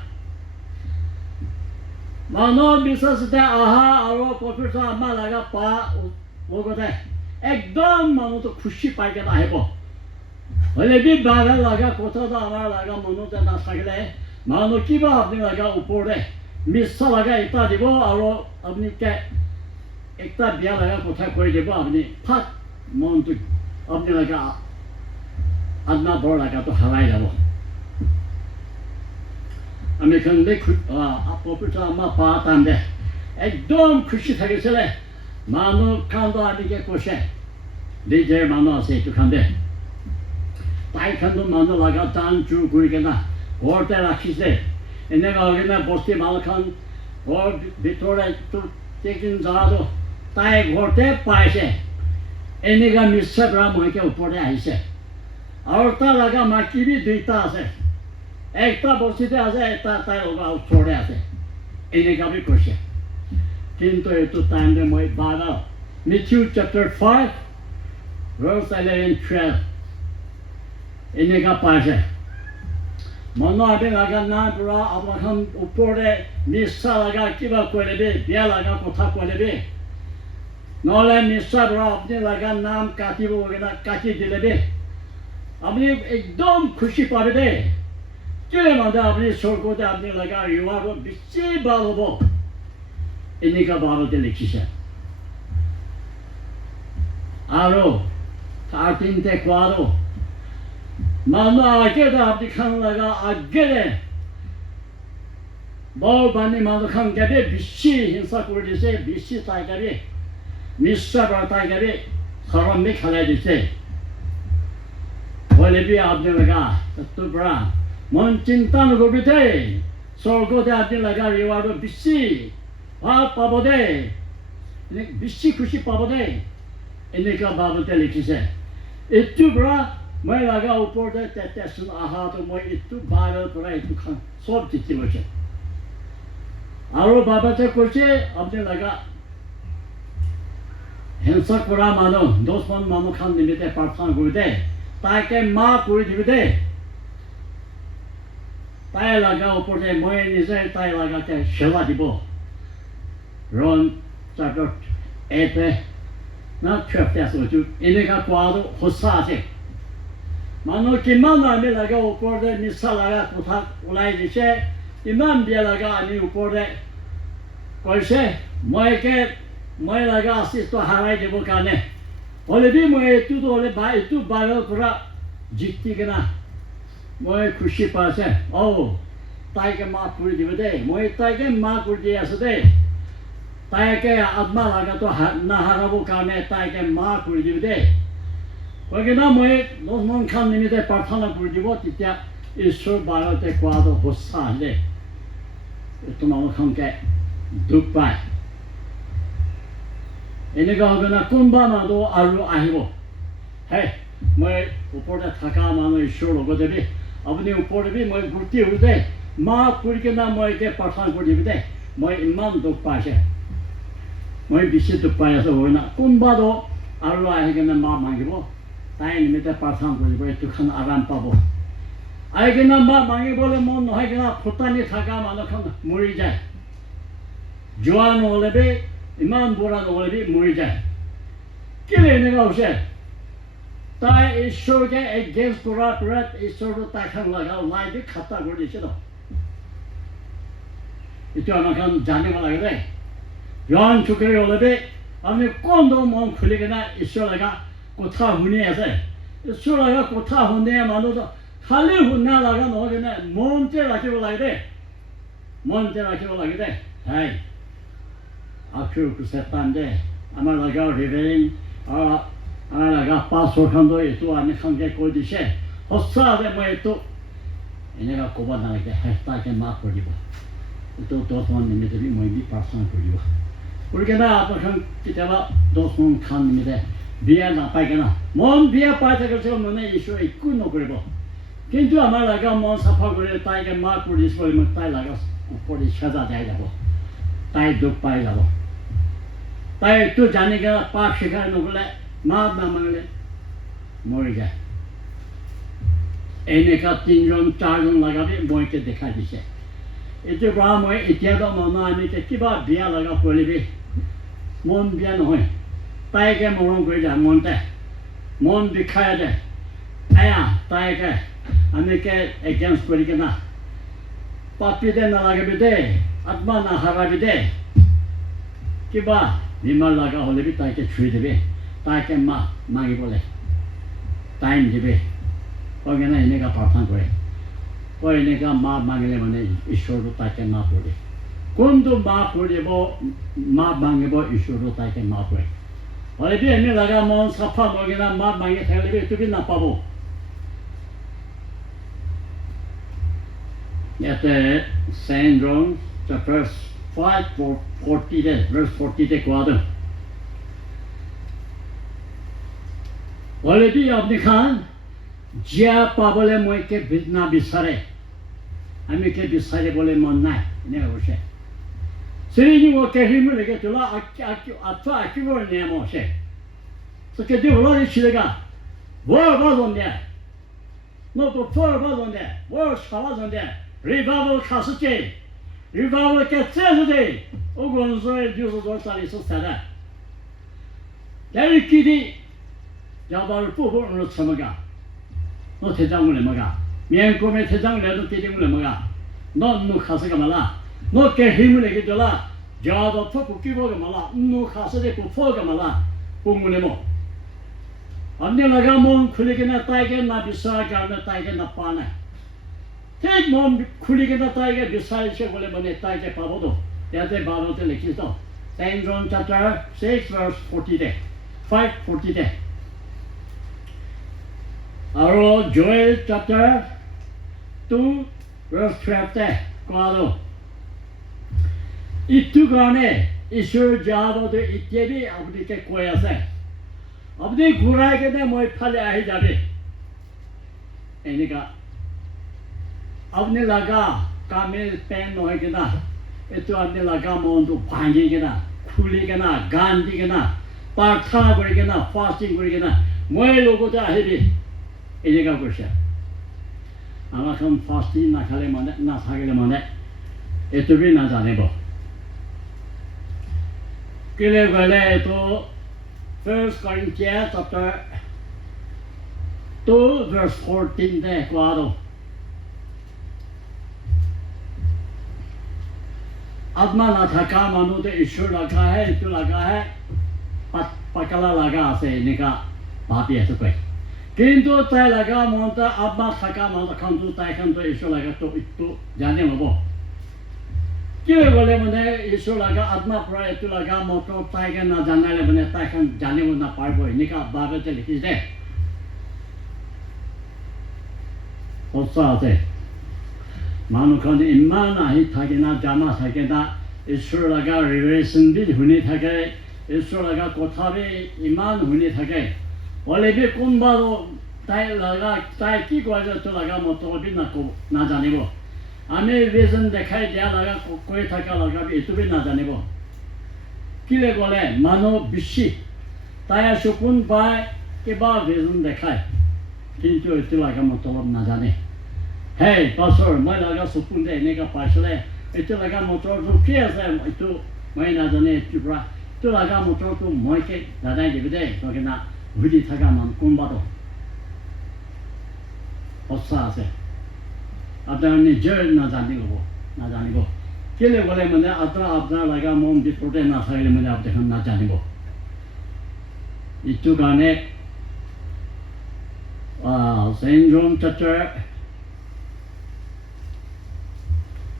मानो विश्वास ते आहा और पवित्र आत्मा लगा पा वो कहते एकदम मानो तो खुशी पाई के आएबो भले भी बाहर लगा कोता तो हमारा लगा मानो ते ना सकले मानो की बा अपने लगा ऊपर रे मिस्सा लगा इतना दिबो और अपनी के इतना बिया लगा कोता कोई दिबो अपनी फट मन तो अपने लगा आत्मा बड़ लगा तो हवाई जाबो আমি 근데 পবিত্র আম্মা পা টানবে একদম খুশি থাকেছিলে মানুহ কান্দ আমিকে কৈছে নিজের মানুহ আছে এইটো খান্দে তাই খান্দ মানুহ লাগা টান চুৰ কৰি কিনা ঘৰতে ৰাখিছে এনেকুৱা হৈ কিনে বস্তি মানুহখন ঘৰ ভিতৰে টেকিন যাওঁতো তাই ঘৰতে পাইছে এনেকুৱা নিশ্চয় পৰা মইকে ওপৰতে আহিছে আৰু তাৰ লগা মাইকী দুইটা আছে একটা বস্তিতে আছে একটা তাই লগা ওচৰতে আছে এনেকুৱা বুলি কৈছে কিন্তু এইটো টাইমতে মই বাইবেল Matthew chapter 5 verse 11-12 এনেকুৱা পাইছে মানুহ আমি লগা নাই পৰা আপোনাখন ওপৰতে নিশ্চয় লগা কিবা কৈ দিবি বিয়া লগা কথা কৈ দিবি নহ'লে নিশ্চয় পৰা আপুনি লগা নাম কাটিব কাটি দিলে আপনি একদম খুশি পাবে দেই কেলে মানে আপনি স্বর্গতে আপনি লগা রিওয়ার্ড বেশি ভাল হব এনেকুৱা বাইবেলতে লিখিছে আৰু 13তে কোৱা আৰু মানুহ আগেৰে আপনি খান লগা আগেৰে বৰ বানি মানুহ খান গাবে বেছি হিংসা কৰি দিছে বেছি তাই গাবে নিশ্চয় পৰা তাই গাবে সৰমে খেলাই দিছে বলেবি আপনি লগা তো বৰা মন চিন্তা নকৰিবি দেই স্বৰ্গতে আপনি লগা ৰিৱাৰ্ড বেছি ভাল পাব দেই বেছি খুশি পাব দেই এনেকুৱা বাইবেলতে লিখিছে এইটো পৰা মই লগা ওপৰতে তেতিয়াচোন আহাটো মই এইটো বাইবেলৰ পৰা এইটো খান চব জিকি লৈছে আৰু বাইবেলতে কৈছে আপনি লগা হিংসা কৰা মানুহ 10মান মানুহ খান নিমিত্তে প্ৰাৰ্থনা কৰি দে তাইকে মাফ কৰি দিবি দেই তাই লগা ওপৰতে মই নিজে তাই লগাকে সেৱা দিব ৰন chapter 8 না 12 আছে এনেকুৱা কোৱাটো সঁচা আছে মানুহ কিমান আমি লগা ওপৰতে মিছা লগা কথা ওলাই দিছে ইমান বিয়া লগা আমি ওপৰতে কৈছে মই লগা আশীষটো হাৰাই দিবৰ কাৰণে হ'লেবি মই এইটোতো হ'লে এইটো বাইবেলৰ পৰা জিকি কিনা মই খুশি পাইছে তাইকে মাফ কৰি দিব দেই মই তাইকে মাফ কৰি দি আছো দেই তাইকে আত্মা লগাটো নাহাৰাবৰ কাৰণে তাইকে মাফ কৰি দিব দেই কৈ কিনা মই 10মান খান নিমিত্তে প্ৰাৰ্থনা কৰি দিব তেতিয়া ঈশ্বৰ বাইবেলতে কোৱাটো সঁচা আছে এইটো মানুহখনকে দুখ পায় এনেকুৱা হবে না কোনোবা মানুহ আৰু আহিব হে মই ওপৰতে থকা মানুহ ঈশ্বৰ লগতে দেই আপুনি ওপৰতে বি মই ভৰ্তি হৈ দেই মাফ কৰি কিনে মই এতিয়া প্ৰাৰ্থনা কৰি দিবি দেই মই ইমান দুখ পাইছে মই বেছি দুখ পাই আছো হয় না কোনোবাটো আৰু আহি কিনে মাফ মাগিব তাই নিমিত্তে প্ৰাৰ্থনা কৰিব এইটো খান আৰাম পাব আহি কিনে মাফ মাগিবলৈ মন নহয় কিনে ফুটানি থকা মানুহখন মৰি যায় যোৱা নহ'লে বি ইমান বুঢ়া নহ'লে মৰি যায় কেলে এনেকুৱা হৈছে তাই ঈশ্বৰকে এগেইনষ্ট কৰাৰ পৰা ঈশ্বৰটো তাইখন লগা ওলাই দি খাটা কৰি দিছে ন এইটো আমাখন জানিব লাগে দেই জন চুকৰি হ'লে আপুনি কোনটো মন খুলি কিনে ঈশ্বৰ লগা কথা শুনি আছে ঈশ্বৰ লগা কথা শুনে মানুহটো খালি শুনা লগা নহয় কিনে মনতে ৰাখিব লাগে দেই মনতে ৰাখিব লাগে দেই হাই আখৰ কুচেতান দে আমাৰ লগা ৰিভেৰিং আমাৰ লগা পাছৰখনটো এইটো আমি খানকে কৈ দিছে সঁচা আছে মই এইটো এনেকুৱা ক'ব নালাগে তাকে মাফ কৰি দিব এইটো 10মান নিমিত্তে মই বি প্ৰাৰ্থনা কৰি দিব কৰি কিনে আপোনাৰখন কেতিয়াবা 10মান খান নিমিত্তে বিয়া নাপায় কিনা মন বিয়া পাই থাকিছে মানে ঈশ্বৰ একো নকৰিব কিন্তু আমাৰ লগা মন চাফা কৰি তাইকে মাফ কৰি দিছোঁ মই তাই লগা ওপৰত সাজা যাই যাব তাই দুখ পাই যাব তাই এইটো জানি কিনে পাপ স্বীকাৰ নকৰিলে মাফ নামাগিলে মৰি যায় এনেকুৱা 3জন 4জন লগাবি মইকে দেখাই দিছে এইটো পৰা মই এতিয়াতো মানুহ আমি কিবা বিয়া লগা কৰিবি মন বিয়া নহয় তাইকে মৰম কৰি যায় মনতে মন বিষাই যায় আয়া তাইকে আমিকে এগেইনষ্ট কৰি কিনা পাপিতে নালাগিবি দেই আত্মা নাহাৰাবি দেই কিবা বেমাৰ লগা হ'লে বি তাইকে চুই দিবি তাইকে মাগিবলৈ টাইম দিবি কৈ কিনে এনেকুৱা প্ৰাৰ্থনা কৰে 거기니까 마 망이려면 이슈로 따게 마보리. 군도 마보리고 마 망이고 이슈로 따게 마보리. 어디 에미 나가면 사파 먹이나 마 망이 텔레비 두비 나빠보. At St. John, chapter 5, 40, verse 40 quadro. Oleh dia apni khan, jia pa boleh moi ke bitna bisare, ami ke bisare boleh mana, ini harusnya. Sering ni ke himu lagi tu lah, aki boleh ni amo se. So ke dia boleh cilega, boleh bawa dia, no tu boleh bawa dia, boleh salah dia. Revival 开始进 ，Revival 开始进，我跟说就是说这里是啥的，但是给的，要到不能怎么干，我退场我怎么干，面国面退场来都给的我怎么干，那开始干嘛啦？我给黑木那个的啦，要到不给我干嘛啦？我开始的不破干嘛啦？不我怎么？俺那个门苦力给那带给那比啥干那带给那搬呢？ ठीक मोम खुली के ताई के विशाल से बोले बने ताई के पाबो दो याते बाबो ते लिखी तो St. John chapter 6 verse 40 दे 5:40 दे और Joel chapter 2 verse 12 दे कोआलो इतु गाने ईश्वर जाबो दे इत्यादि अपनी के कोया से अपनी गुराई के ने मोय फले आही जाबे एनिका अपने लगा कामेल पेन नोहे के ना इतो अपने लगा मोंदु भांगे के ना खुले के ना गांधी के ना प्रार्थना करे के ना फास्टिंग करे के ना मोए लोगों तो आहे भी इन्हें का कुछ है आमा कम फास्टिंग ना खाले माने ना सागले माने इतो भी ना जाने बो किले वाले तो First Corinthians chapter 2 verse 14 दे क्वारो आत्मा ना थका मानो तो ईश्वर लगा है इतो लगा है पकला लगा से निका पापी है तो कोई किंतु तय लगा मोंता आत्मा थका मानो कंतु तय कंतु ईश्वर लगा तो इतो जाने मबो क्यों बोले मने ईश्वर लगा आत्मा पूरा इतो लगा मोटो तय के ना जानने ले मने तय कं जाने वो ना पार बोई निका बाबे ते लिखी दे होता है मानो कने इमान आही थाके ना जामा थाके ना ईश्वर लगा रिवेलेशन भी होने थाके ईश्वर लगा कोठा भी इमान होने थाके वाले भी कौन बारो ताई लगा ताई की कोई तो लगा मोटो भी ना को ना जाने वो हमें विजन दिखाई दिया लगा कोई थाका लगा भी इतो भी ना जाने वो किले बोले मानो बिशी ताई सुकून पाए के बाद विजन दिखाए किंतु इतो लगा मोटो ना जाने Hey, pastor, मैं लगा सुकून दे ने का पासले इतो लगा मोटर तो क्या है इतो मैं ना जाने चुपरा तो लगा मोटर तो मैं के दादा दे दे तो के ना विधि थका मन कौन बातो होसा से अब ने जर ना जाने को केले बोले मैंने अपना लगा मोम भी प्रोटेन ना खाए मैंने अब देखन ना जाने को इतो गाने St. John chapter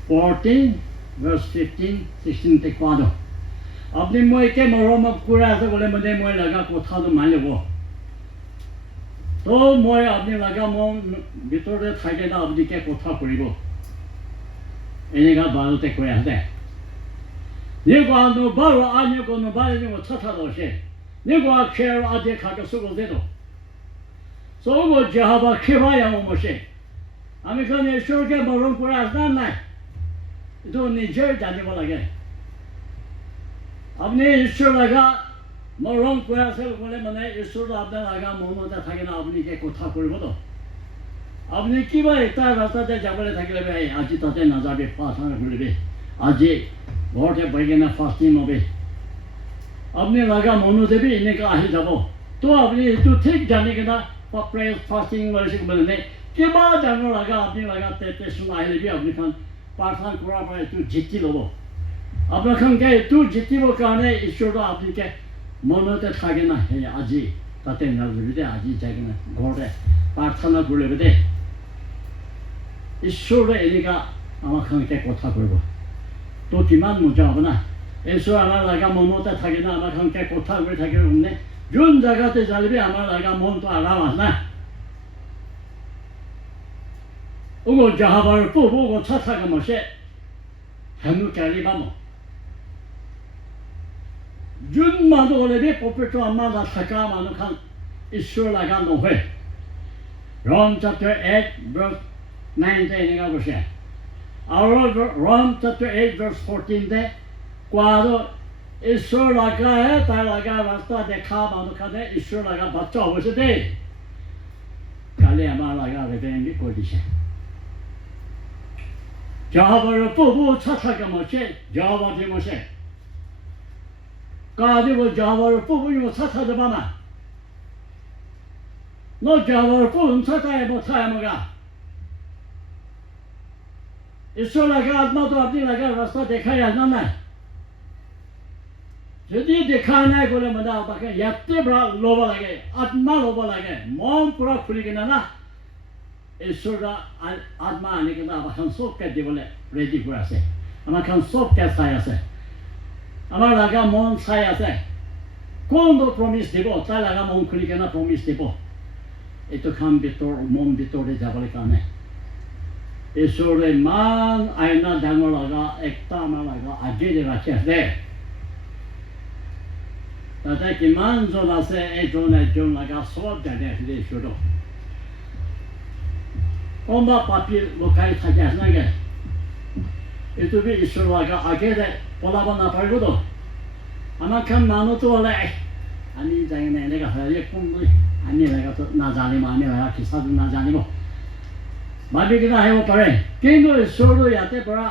14 verse 15 16 तक पढ़ो अपने मोए के मरोम पूरा से बोले मुझे मोए लगा कोठा तो मान लो तो मोए अपने लगा मोम भीतर थाके ना अपनी के कोठा करिबो इन्हें का बाल ते कोया है ये को नो बारो आने को नो बारे ने वो छथा दो से ये को खेर आजे खा के सुबह दे दो सो वो जहाबा खेवा या वो मोसे हमें कहने ईश्वर के मरोम पूरा ना तो निजर जाने वाला गए अपने ईश्वर लगा मरोम कोया से बोले मने ईश्वर अपने लगा मोनो ता थाके ना अपनी के कोठा करिबो तो अपने की बाय ता रास्ता ते जाबले थाके बे आज तते ना जाबे पासा करिबे आज घर ते बैगे ना फास्टिंग होबे अपने लगा मोनो दे भी इने का आही जाबो तो अपने तो ठीक जाने के ना प्रेयर फास्टिंग वाले से बोले के बाद जानो लगा अपने लगा ते सुनाई भी अपने खान प्रार्थना करा पाए तू जीती लो अपना खन के तू जीती वो कहने ईश्वर तो आपनी के मनो ते थाके ना है आज ताते ना बिदे आज जाके ना घर रे प्रार्थना बोले बिदे ঈশ্বৰে এনেকুৱা আমাক সংখ্যা কথা কৰিব তো কিমান মজা হ'ব না ঈশ্বৰ আমাৰ লগা মনতে থাকে না আমাৰ সংখ্যা কথা কৰি থাকে মানে যোন জেগাতে যালিবি আমাৰ লগা মনটো আৰাম আছে না ওগো যাহাবাৰ পুবু কথা থাকে মছে হেনু কালিবাম যোন মানুহ হ'লে বি পবিত্ৰ আমাৰ নাথাকা মানুহখন ঈশ্বৰ লগা নহয় Rom chapter 8 verse 9 এনেকুৱা কৈছে আৰু Rom chapter 8 verse 14 তে কোৱা ঈশ্বৰ লগাহে তাৰ লগা ৰাস্তা দেখা মানুহখনে ঈশ্বৰ লগা বাচ্চা হৈছে দেই কালি আমাৰ লগা ৰেভেৰেণ্ডি কৈ দিছে যাহাবাৰ পুবু চাথাকা মছে যাহাবাৰ মছে কাদিব যাহাবাৰ পুবু চাথা দেবামা 너 যাহাবাৰ পুবু চাথায় মথায় মগা ঈশ্বৰ লগা আত্মাটো আপনি লগা ৰাস্তা দেখাই আছে নাই যদি দেখা নাই গ'লে মানে আপোনাকে ইয়াতে পৰা ল'ব লাগে আত্মা ল'ব লাগে মন পূৰা খুলি কিনে না ঈশ্বৰ আত্মা আনি কিনে আমাৰখন চবকে দিবলৈ ৰেডি কৰি আছে আমাৰখন চবকে চাই আছে আমাৰ লগা মন চাই আছে কোনটো প্ৰমিছ দিব তাৰ লগা মন খুলি কিনে প্ৰমিছ দিব এইটো খান মন ভিতৰতে যাবলৈ কাৰণে ঈশ্বৰে ইমান আইনা ডাঙৰ লগা একটা আমাৰ লগা আগেৰে ৰাখি আছে তাতে কিমানজন আছে এজন লগা চব জানে আছিলে ঈশ্বৰক কোনোবা পাপি লুকাই থাকি আছে নাগে এইটো বি ঈশ্বৰ লগা আগেৰে পলাব নাপাৰিবতো আমাৰ খান মানুহটো হ'লে আমি যাই কিনে এনেকুৱা হয় কোন আমি লগাটো নাজানিম আমি লগা খিচাটো নাজানিব ভাবি কিনে আহিব পাৰে কিন্তু ঈশ্বৰটো ইয়াতে পৰা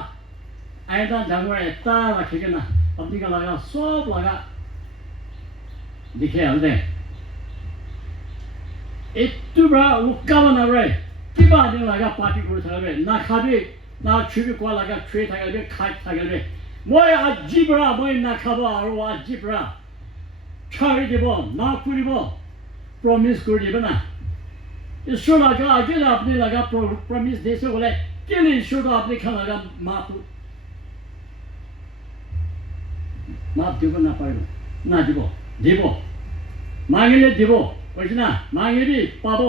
আইনা ডাঙৰ এটা ৰাখি কিনে আপুনি লগা চব লগা দেখে আছে এইটো পৰা লুকাব নোৱাৰে কিবা আনি লগা পাৰ্টি কৰি থাকিবে নাখাবি না চুবি কোৱা লগা চুই থাকিবি খাই থাকিবি মই আজিৰ পৰা মই নাখাব আৰু আজিৰ পৰা চাৰি দিব না কৰিব প্ৰমিছ কৰি দিব না ঈশ্বৰ লগা আগেৰে আপুনি লগা প্ৰমিছ দিছে বোলে কেলে ঈশ্বৰটো আপুনি খান লগা মাহটো মাপ দিব নাপাৰিব নাদিব দিব মাগিলে দিব কৈছে না মাগিবি পাব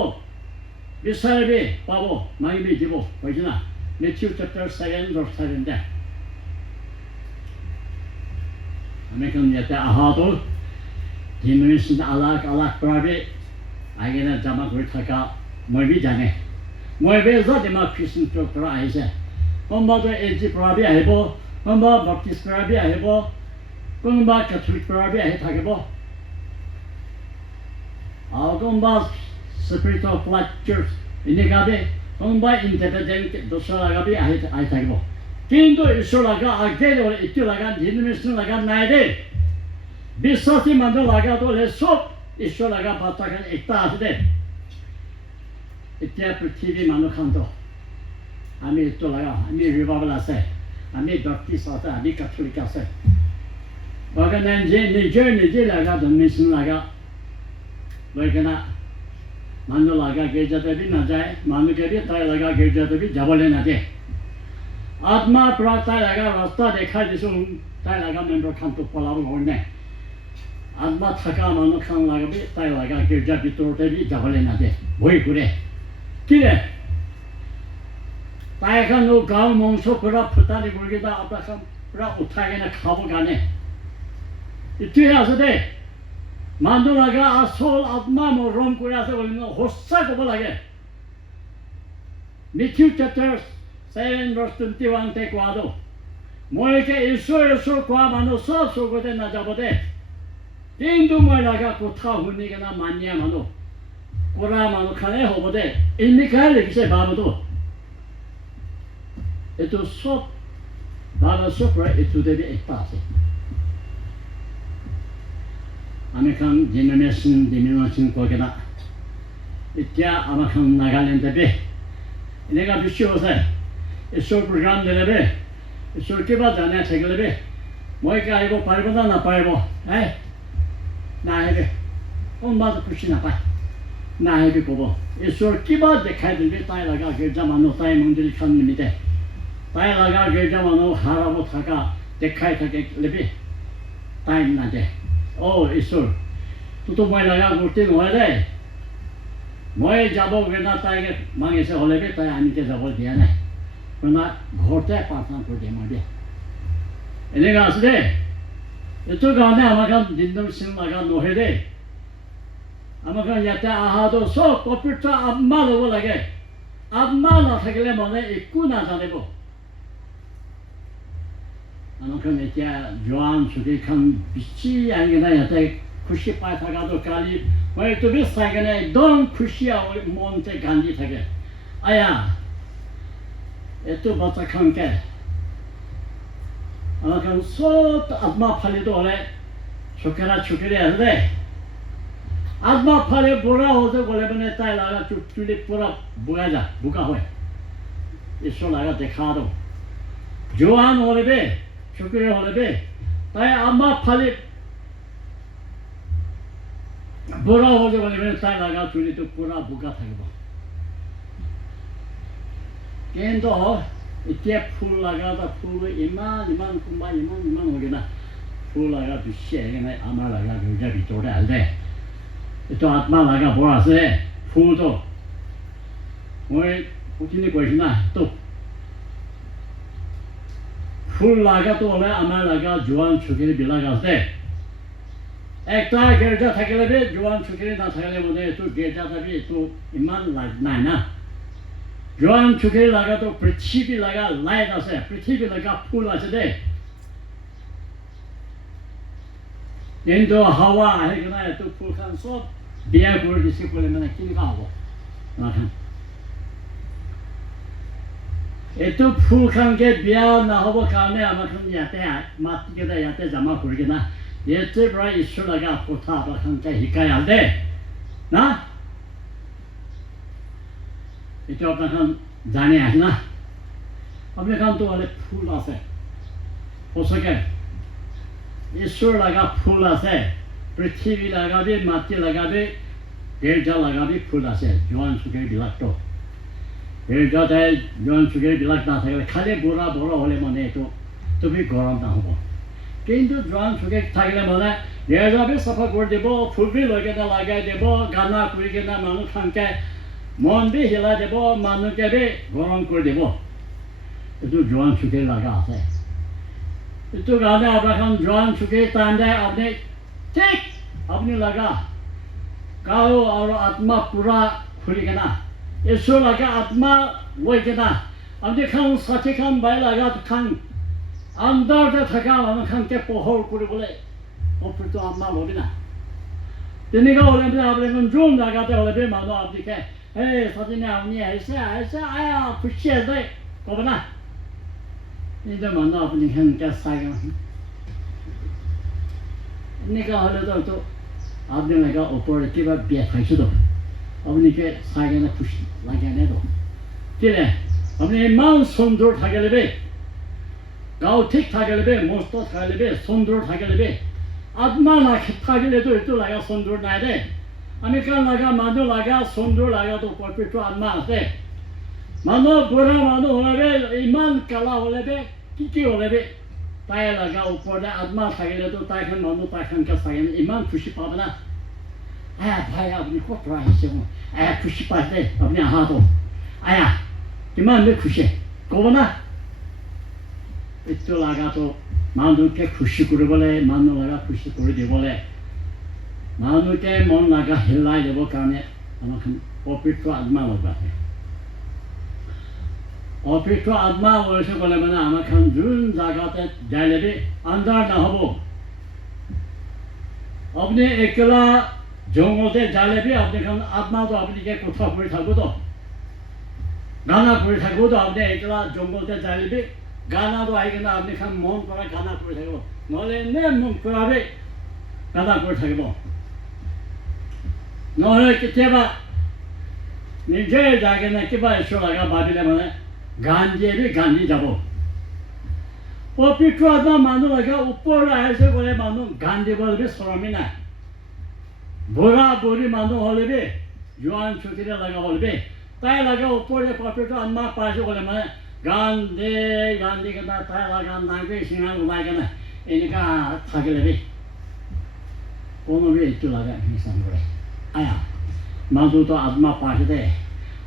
বিচাৰিবি পাব মাগিবি দিব কৈছে না Matthew chapter 7 verse 7 দে আমি কোন ইয়াতে আহাটো জিনিস আলাক প্ৰাবে আগেনে জামা কৰি থকা মই বি জানে মই বি যাতে মই খ্ৰীষ্টান পৰা আহিছে কোনোবাটো এজি পৰা বি আহিব কোনোবা বাপ্তিষ্ট পৰা বি আহিব কোনোবা কেথলিক পৰা বি আহি থাকিব আৰু কোনোবা স্পিৰিট অফ লাইফ চাৰ্চ এনেকুৱা বি কোনোবা ইণ্ডিপেণ্ডেণ্ট দোষৰ লগা বি আহি থাকিব কিন্তু ঈশ্বৰ লগা আগেৰে এইটো লগা ডিনমিনেশ্যন লগা নাই দেই বিশ্বাসী মানুহ লগাটো হ'লে চব ঈশ্বৰ লগা বাৰ্তাখন একটা আছে দে এতিয়া পৃথিৱীৰ মানুহখনটো আমি এইটো লগা আমি ৰিভাইভেল আছে আমি বাপ্তিষ্ট আছে আমি কেথলিক আছে গতিকে নিজে লগা ডিনমিনেশ্যন লগা লৈ কিনে মানুহ লগা গীৰ্জাতে বি নাযায় মানুহকে বি তাই লগা গীৰ্জাতে বি যাবলৈ নাযায় আত্মাৰ পৰা তাই লগা ৰাস্তা দেখাই দিছোঁ তাই লগা মেম্বাৰ খানটো পলাব নোৱাৰে আত্মা থকা মানুহখন লগাবি তাই লগা গীৰ্জাৰ ভিতৰতে বি যাবলৈ নাযায় ভয় কৰে কিৰে তাই এখন গাঁৱৰ মাংস পৰা ফুটানি মুৰ্গীটা আপোনাখন পৰা উঠাই কিনে খাব কাৰণে এইটোৱে আছে দেই মানুহ লগা আচল আত্মা মৰম কৰি আছে বুলি সঁচা ক'ব লাগে Matthew chapter 7 verse 21 তে কোৱাটো মই এতিয়া ঈশ্বৰ কোৱা মানুহ চব স্বৰ্গতে নাযাব দে কিন্তু মই লগা কথা শুনি কিনে মানিয়া মানুহ কৰা মানুহখনে হ'ব দে এনেকুৱাই লিখিছে বাবুটো এইটো চব বাবা চব পৰা এইটোতে একটা আছে আমি খান ডিমিনেশ্যন কৈ কিনে এতিয়া আমাৰ খান নাগালেণ্ড বি এনেকুৱা বিশ্ব আছে ঈশ্বৰ প্ৰগ্ৰাম দিলে বি ঈশ্বৰ কিবা জানে থাকিলে বি মই কি আহিব পাৰিব না নাপাৰিব নাহিবি কোনোবাটো খুচি নাপায় নাই বি ক'ব ঈশ্বৰ কিবা দেখাই দিলে তাই লগা গীৰ্জা মানুহ তাই মন্দিৰখন নিমিতে তাই লগা গীৰ্জা মানুহ হাৰাব থকা দেখাই থাকে লেবি তাই নাদে ঈশ্বৰ তোতো মই লগা মূৰ্তি নহয় দেই মই যাব গেনা তাইকে মাগিছে হ'লে তাই আনিকে যাব দিয়া নাই মানে ঘৰতে প্ৰাৰ্থনা কৰি দিয়ে মই দিয়ে এনেকুৱা আছে দেই এইটো কাৰণে আমাক দিনদম চিন লগা নহয় দেই আমাক ইয়াতে অহাটো চব পবিত্ৰ আত্মা ল'ব লাগে আত্মা নাথাকিলে মানে একো নাজানিব আমাক এতিয়া জোৱান চুটিখন বেছি আহি কিনে ইয়াতে খুচি পাই থকাটো কালি মই এইটো বেছ চাই কিনে একদম খুচি মনতে গান্ধি থাকে আয়া এইটো বাচ্চাখনকে আমাক চব আত্মা ফালিটো হ'লে চকেৰা চুকেৰি আছে দেই আত্মা ফালে বুঢ়া হওঁতে গ'লে মানে তাই লগা চুলি পুৰা বুঢ়া যা বোকা হয় ঈশ্বৰ লগা দেখাটো জোৱান হ'লে বে চুকেৰি হ'লে বে তাই আত্মা ফালি বুঢ়া হওঁতে গ'লে মানে তাই লগা চুলিটো পুৰা বোকা থাকিব কিন্তু এতিয়া ফুল লগা ফুল ইমান কোনোবা ইমান হৈ কিনে ফুল লগা বেছি আহি কিনে আমাৰ লগা গীৰ্জাৰ ভিতৰতে আছে এইটো আত্মা লগা বৰ আছে ফুলটো মই উঠিনি কৈছোঁ না তোক ফুল লগাটো হ'লে আমাৰ লগা জোৱান চুকেৰিবিলাক আছে একটা গীৰ্জা থাকিলে বি জোৱান চুকেৰি নাথাকিলে মানে এইটো গীৰ্জা যাবি এইটো ইমান নাই না জোৱান চুকেৰি লগাটো পৃথিৱী লগা লাইট আছে পৃথিৱী লগা ফুল আছে দেই কিন্তু হাৱা আহি কিনে এইটো ফুলখন চব বিয়া কৰি দিছে ক'লে মানে কেনেকুৱা হ'ব এইটো ফুলখনকে বিয়া নহ'ব কাৰণে আমাক ইয়াতে মাতি কিনে ইয়াতে জমা কৰি কিনে ইয়াতে পৰা ঈশ্বৰ লগা কথা আপোনালোকে শিকাই আল দেই না এইটো আপোনালোকে জানি আহে না আপোনালোকতো হ'লে ফুল আছে সঁচাকৈ ঈশ্বৰ লগা ফুল আছে পৃথিৱী লগাবি মাটি লগাবি গীৰ্জা লগাবি ফুল আছে জোৱান চুকেৰিবিলাকতো গীৰ্জাতে জোৱান চুকেৰিবিলাক নাথাকিলে খালি বুঢ়া হ'লে মানে এইটো তুমি গৰম নহ'ব কিন্তু জোৱান চুকেৰি থাকিলে মানে গীৰ্জাবি চাফা কৰি দিব ফুলবি লৈ কিনে লগাই দিব গানা কৰি কিনে মানুহখনকে মন বি হিলাই দিব মানুহকে বি গৰম কৰি দিব এইটো জোৱান চুকেৰি লগা আছে এইটো কাৰণে আপোনালোকে জোৱান চুকেৰি টাইমে আপুনি ঠিক আপুনি লগা গাও আৰু আত্মা পুৰা খুলি কিনে ঈশ্বৰ লগা আত্মা লৈ কিনে আপুনি খান ষাঠিখন বাই লগা খান আণ্ডাৰতে থকা মানুহখনকে পোহৰ কৰিবলৈ পবিত্ৰ আত্মা ল'বি না তেনেকুৱা হ'লে মানে আপোনালোকে যোন জেগাতে হ'লে মানুহ আপোনালোকে এই ষাঠিনে আপুনি আহিছে আয়া খুচি আছে ক'ব না এইটো মানুহ আপুনি সেনেকৈ চাই এনেকুৱা হ'লেতো আপোনালোকে ওপৰত কিবা বিয়া খাইছোঁতো আপোনালোকে চাই কিনে খুচি লাগে নাইতো কেলে আপুনি ইমান সুন্দৰ থাকিলে বে গাঁও ঠিক থাকিলে বে মস্ত থাকিলে বে সুন্দৰ থাকিলে বে আত্মা নাথাকিলেতো এইটো লগা সুন্দৰ নাই দেই আমি কাৰণ লগা মানুহ লগা সুন্দৰ লগাটো পবিত্ৰ আত্মা আছে মানুহ বুঢ়া মানুহ হ'লে বে ইমান কালা হ'লে বে কি হ'লে বে তাই লগা ওপৰতে আত্মা থাকিলেতো তাইখন মানুহ তাইখনকে চাই ইমান খুচি পাব না ভাই আপুনি ক'ৰ পৰা আহিছে মই খুচি পাইছে আপুনি আহাটো কিমান বে খুচি ক'ব না এইটো লগাটো মানুহকে খুচি কৰিবলৈ মানুহ লগা খুচি কৰি দিবলৈ মানুহকে মন লগা হেলাই দিবৰ কাৰণে আমাক পবিত্ৰ আত্মা লগা আছে পবিত্ৰ আত্মা লৈছে ক'লে মানে আমাক যোন জেগাতে যাই ল'বি আন্ধাৰ নহ'ব আপুনি একেলা জংঘলতে যাই ল'বি আপুনি আত্মাটো আপুনিকে কথা কৰি থাকোঁতো গানা কৰি থাকোঁতো আপুনি একেলা জংঘলতে যাই ল'বি গানাটো আহি কিনে আপুনি মন পৰা গানা কৰি থাকিব নহ'লে এনেই মন কৰাবি গানা কৰি থাকিব নহ'লে কেতিয়াবা নিজে যাই কিনে কিবা ঈশ্বৰ লগা ভাবিলে মানে গান্ধী যাব পবিত্ৰ আত্মা মানুহ লগা ওপৰত আহিছে ক'লে মানুহ গান দিব হ'লে চৰমি নাই বুঢ়া বুঢ়ী মানুহ হ'লে B Yuan Chukire laga holbe. Tai laga upore papito amma pajo gole mane. Gandhi kana tai laga nangbe singan ulai kana. Enika thagilebe. Kono be itu laga hisan gore. Aya. Mandu to atma pajo de.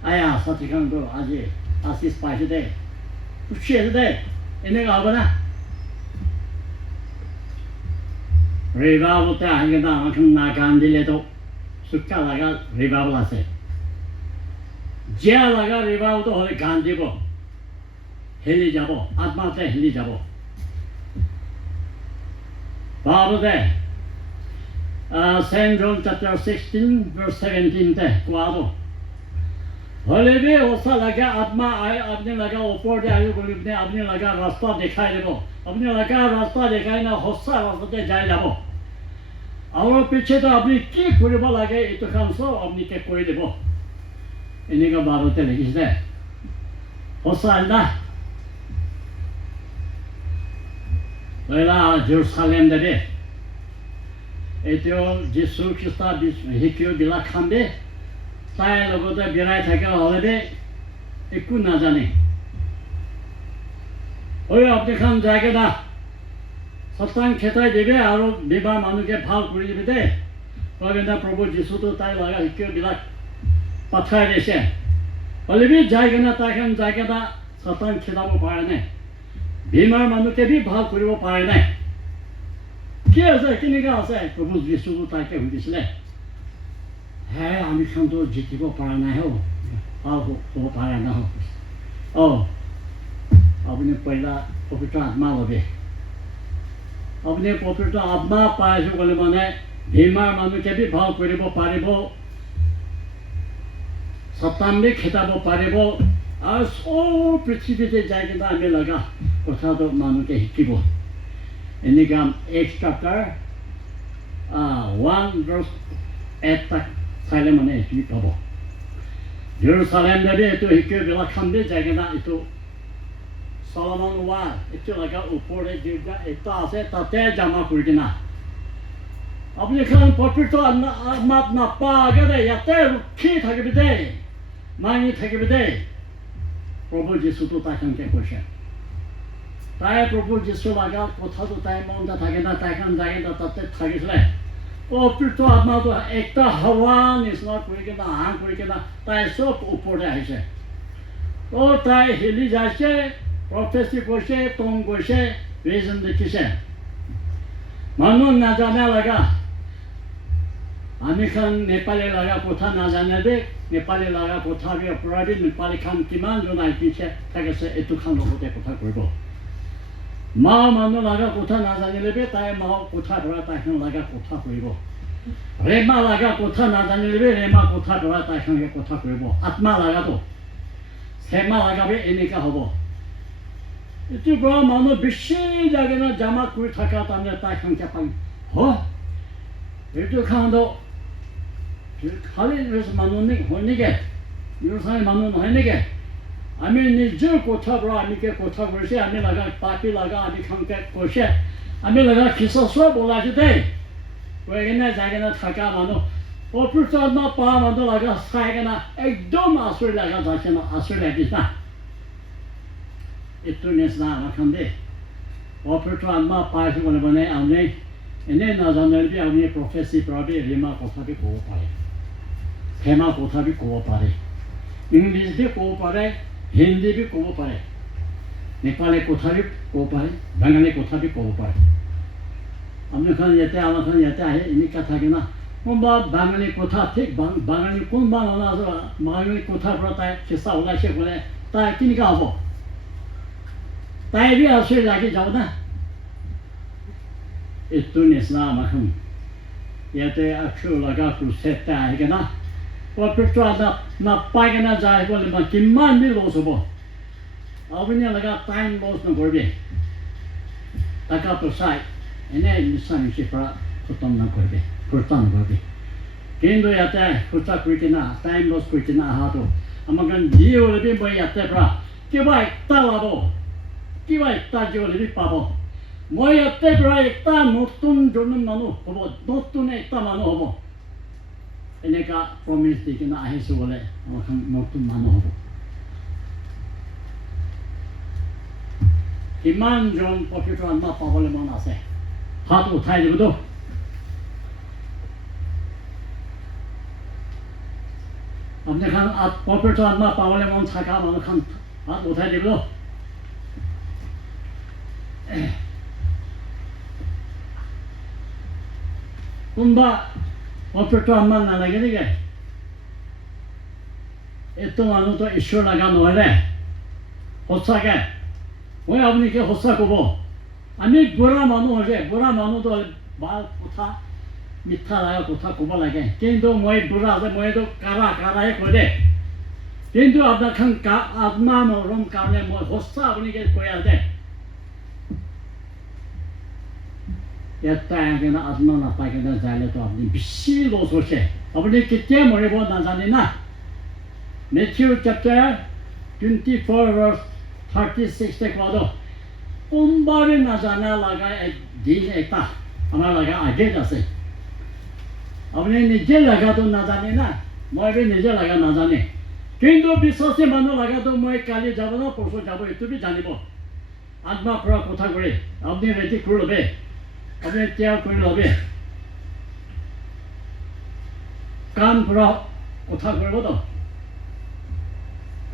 Aya satikan to aje asis pajo de. Uche de. Enika abana. Revival ta hangena akan Gandhi le to. Sukka laga revival ase. Jia laga revival to hole Gandhi bo. Heli jabo, atma te heli jabo. Bible de. St. John chapter 16 verse 17 te kuado. Hole be osa laga atma ay apne laga upor de ayu gulibne apne laga rasta dikhai debo. Apne laga rasta dikhai na hossa rasta te jai jabo. और पीछे तो अपनी की पूरी बात लगे इतो काम सो अपनी के कोई देखो इन्हीं का बात होते लेकिन से होसा अंडा वेला जेरूसलेम दे इतो जिसु क्रिस्ता हिक्यो बिला खांबे ताय लोगों तो बिराय थे क्या होले दे इक्कू ना जाने ओए अपने खान जाके ना सत्तान खेताय देबे आरो बेबा मानुके भाव करि देबे दे तबेना प्रभु जिसु तो ताय लागा हिक्यो बिला पथाय देसे अलबि जायगना ताखन जायगना सत्तान खेदाबो पारे नै बेमार मानुके भी भाव करिबो पारे नै के আছে किनिका আছে प्रभु जिसु तो ताके हुदिसले हे आमी खंतो जितिबो पारे नै हो भाव हो पारे नै हो ओ अपने पहिला पवित्र आत्मा लबे अपने पवित्र आत्मा पाइছো গলে মানে বেমাৰ মানুহে भी भाव কৰিব পাৰিব सत्तान खेताब পাৰিব আৰু সব পৃথিৱীতে যাই কিনে আমি লগা কথাটো মানুহে শিকিব এনেকা এক chapter 1 verse 8 तक চাইলে মানে কি পাব জেৰুসালেম দেবে এটো শিকিব বেলা খান্দে যাই কিনে এটো Solomon wall itu laga upore juga itu ase tate jama kurina apne khan popito amat na pa gade yate ki thagibide mani thagibide Prabhu Jisu to takan ke kosha tai Prabhu Jisu laga kotha to tai monda thagena takan jagena tate thagisle popito atma to ekta hawa nisna kurigena han kurigena tai sob upore aise to tai heli jaise Prophecy koşe, ton koşe, vezinde kişe. Manun na jane laga. Amikhan Nepali laga kotha na jane de, Nepali laga kotha bi apuradi Nepali khan kiman jonai kişe takese etu khan logote kotha koibo. Ma manu laga kotha na jane lebe tay ma kotha dora tay khan laga kotha koibo. Rema laga kotha na jane lebe rema kotha dora tay khan kotha koibo. Atma laga to. Sema laga be enika hobo. itu bro mano bishi jagena jama kuri thaka tamne ta khang chapan ho itu khando khali res mano ne hone ge yusai mano hone ge ami nije kotha bro ami ke kotha borse ami laga pati laga ami khang ke koshe ami laga kisa so bola jide wegena jagena thaka mano opurta na pa mano laga saigena ekdom asur laga jachena asur lagisa itu nesna makande operator amma paise gole bane amne ene na janel bi amne prophecy prabe rema kotha bi ko pare khema kotha bi ko pare english bi ko pare hindi bi ko pare nepali kotha bi ko pare bengali kotha bi ko pare amne khan yete ama khan yete ahe ini katha kena kumba bengali kotha thik bengali kumba na so bengali kotha prata kisa hola she gole ta kini ka hobo ताई भी आश्रय लाके जाओ ना itu nesna makam yate akshu laga kuseta agena opito ada na pagana jai gole ma kimman ni losobo abnya laga time loss no gorbe taka to sai ene nisan shifra kotom na gorbe kurtan gorbe kendo yate kurta kritina time loss kritina hato amagan dio lebe boy yate pra kibai talabo kibai tajo lebe pabo Moya te bra ekta notun jonun manu hobo notun ekta manu hobo এনেকা promise দি কিনে আহিছোঁ বোলে এখন নতুন মানুহ হ'ব কিমানজন পবিত্ৰ আত্মা পাবলৈ মন আছে হাত উঠাই দিবতো আপুনি খান পবিত্ৰ আত্মা পাবলৈ মন থকা মানুহ খান হাত উঠাই দিব কোনোবা পবিত্ৰ আত্মা নালাগে নেকি এইটো মানুহটো ঈশ্বৰ লগা নহ'লে সঁচাকৈ মই আপুনি কি সঁচা ক'ব আমি বুঢ়া মানুহ হৈছে বুঢ়া মানুহটো ভাল কথা মিঠা লগা কথা ক'ব লাগে কিন্তু মই বুঢ়া আছে মইতো কাৰাই কৈ দে কিন্তু আপোনাৰ খান আত্মা মৰম কাৰণে মই সঁচা আপুনি কৈ আছে এটা কিনে আত্মা নাপাই কিনে যাইলেতো আপুনি বেছি লছ হৈছে আপুনি কেতিয়া মৰিব নাজানে না Matthew chapter 24 verse 36 কোৱা কোনবাৰে নাজানা লগা দিন এটা আমাৰ লগা আগেত আছে আপুনি নিজে লগাটো নাজানে না মই নিজে লগা নাজানে কিন্তু বিশ্বাসী মানুহ লগাটো মই কালি যাব ন পৰশু যাব এইটো বি জানিব আত্মাৰ পৰা কথা কৰি আপুনি ৰেডি কৰি ল'বে আপুনি তৈয়াৰ কৰি ল'বে কাম পৰা কথা কৰিবতো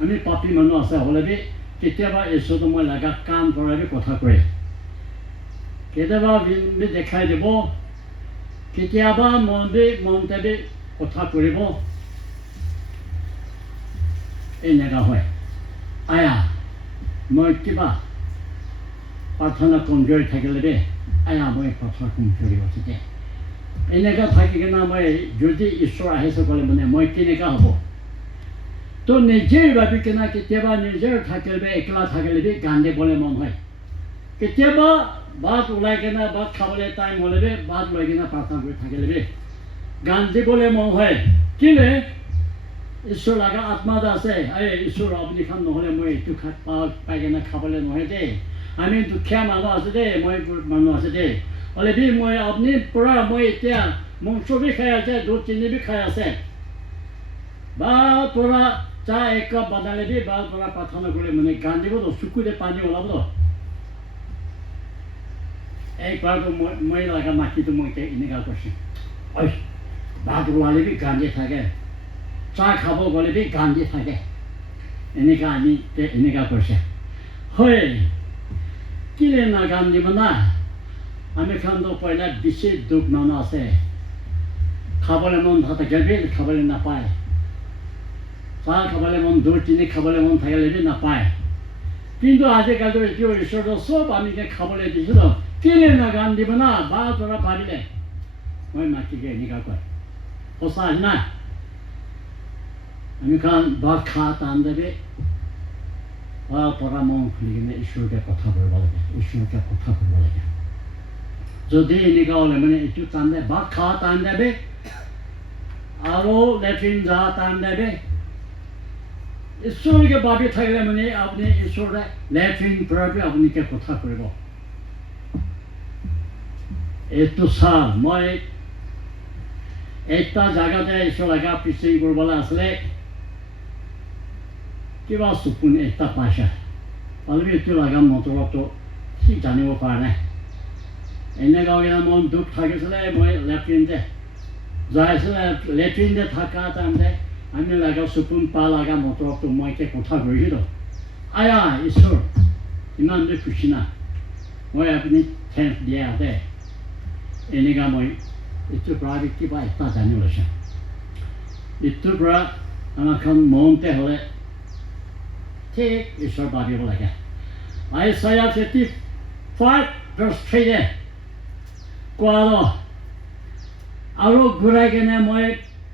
আমি পাপী মানুহ আছে হ'লে বি কেতিয়াবা ঈশ্বৰটো মই লগা কাম পৰা বি কথা কৰে কেতিয়াবা দেখাই দিব কেতিয়াবা মনতে বি কথা কৰিব এনেকুৱা হয় আয়া মই কিবা প্ৰাৰ্থনা কমজোৰি থাকিলে দে আয়া মই প্ৰাৰ্থনা কমজোৰি আছে দে এনেকুৱা থাকি কিনে মই যদি ঈশ্বৰ আহিছে ক'লে মানে মই কেনেকুৱা হ'ব তো নিজে ভাবি কিনে কেতিয়াবা নিজে থাকিলে একলা থাকিলে গান দিবলৈ মন হয় কেতিয়াবা ভাত ওলাই কিনে ভাত খাবলৈ টাইম হ'লে ভাত লৈ কিনে প্ৰাৰ্থনা কৰি থাকিলে গান দিবলৈ মন হয় কেলে ঈশ্বৰ লগা আত্মা এটা আছে এই ঈশ্বৰ আপুনি খান নহ'লে মই এইটো পাই কিনে খাবলৈ নহয় দেই আমি দুখীয়া মানুহ আছে দেই মই মানুহ আছে দেই হ'লে বি মই আপুনি পৰা মই এতিয়া মাংস বি খাই আছে দুধ চেনি বি খাই আছে বা পৰা চাহ এক কাপ বনালে বি বা পৰা প্ৰাৰ্থনা কৰি মানে গান দিবতো চকুৰে পানী ওলাবতো একবাৰতো মই লগা মাটিটো মই এনেকুৱা কৰিছোঁ ভাত ওলালে বি গান দি থাকে চাহ খাব গ'লে বি গান দি থাকে এনেকুৱা আমি এনেকুৱা কৰিছে হয় কেলে না গান দিব না আমি খানতো পইলা বেছি দুখ মানুহ আছে খাবলৈ মন থাকে বি খাবলৈ নাপায় চাহ খাবলৈ মন দুধ চেনি খাবলৈ মন থাকিলে বি নাপায় কিন্তু আজিকালিতো এইটো ঈশ্বৰটো চব আমি খাবলৈ দিছিলোঁ কেলে না গান দিব না বা পৰা পাৰিলে মই মাটিকে এনেকুৱা কয় সঁচা না আমি খান ভাত খা টান দেবে বা পৰা মন খুলি কিনে ঈশ্বৰকে কথা কৰিব লাগে ঈশ্বৰকে কথা কৰিব লাগে যদি এনেকুৱা হ'লে মানে এইটো টান দে ভাত খা টান দেবে আৰু লেট্ৰিন যা টান দেবে ঈশ্বৰকে ভাবি থাকিলে মানে আপুনি ঈশ্বৰে লেট্ৰিন পৰা আপুনি কথা কৰিব এইটো চা মই একটা জাগাতে ঈশ্বৰ লগা প্ৰিচিং কৰিবলৈ আছিলে কিবা চকুন এটা পাইছা অলপ এইটো লগা মটৰতো সি জানিব পৰা নাই এনেকুৱা মন দুখ থাকিছিলে মই লেট্ৰিনতে যাইছিলে লেট্ৰিনতে থকা টাইমতে আমি লগা চকুন পা লগা মটৰটো মই কথা কৰিছিলোঁ আয়া ঈশ্বৰ ইমান যে খুচি না মই আপুনি থেংক দিয়া আছে এনেকুৱা মই এইটোৰ পৰা কিবা এটা জানি লৈছে এইটোৰ পৰা আমাৰখন মনতে হ'লে ঠিক ঈশ্বৰ ভাবিব লাগে Isaiah 55 verse 3 কোৱা আৰু ঘূৰাই কিনে মই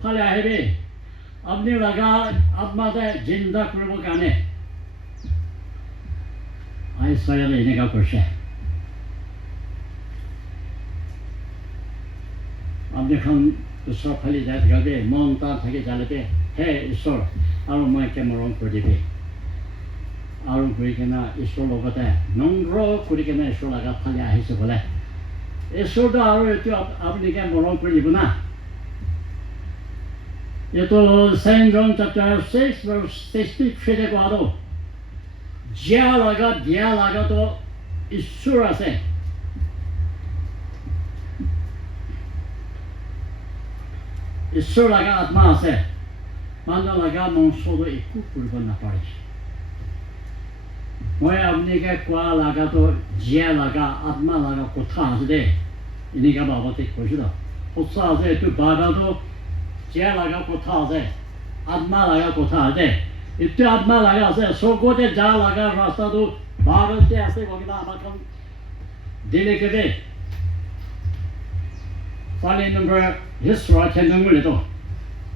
ফালে আহিবি আপুনি লগা আত্মাতে জিন্দা কৰিবৰ কাৰণে Isaiah এনেকুৱা কৰিছে আপুনি এখন ঈশ্বৰ ফালি যাই থাকিলে মন তাত থাকি যালে হে ঈশ্বৰ আৰু মই মৰম কৰি দিবি আৰু গৈ কিনে ঈশ্বৰৰ লগতে নম্ৰ কৰি কিনে ঈশ্বৰৰ লগা ফালি আহিছোঁ বোলে ঈশ্বৰটো আৰু এইটো আপুনি মৰম কৰি দিব না Ito Saint John chapter 6 verse 63 को आरो ज्या लगा तो ईश्वर আছে ईश्वर लगा आत्मा আছে মানুহ লগা মংসটো একো কৰিব নাপাৰে মই আপোনালোকে কোৱা লগাটো জীয়া লগা আত্মা লগা কথা আছে দে এনেকুৱা বাবতে কৈছোঁ সঁচা আছে এইটো বাগাটো জীয়া লগা কথা আছে আত্মা লগা কথা আছে এইটো আত্মা লগা আছে স্বৰ্গতে যা লগা ৰাস্তাটো ভাৰততে আছে গতিকে আমাক দিলেকে দে ফালি number হিচৰা চেন্দুঙুলিতো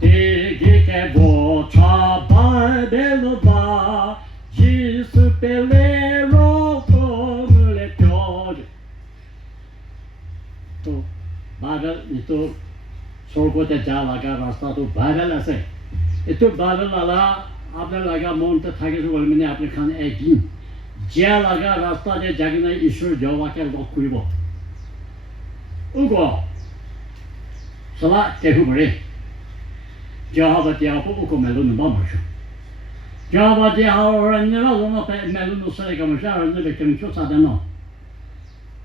Dege bocha belba Jisu pelero le pior To Babel itu sorgote jalaga rasta to Babel ase itu Babel ala apne laga monte thage so golmene apne khan ekin jalaga rasta de jagna ishur jawake lokuribo ugo sala tehumre Java dia aku melun bamusho. Java dia orang ni lah orang apa melun usai kamu saya orang ni bekerja macam sana no.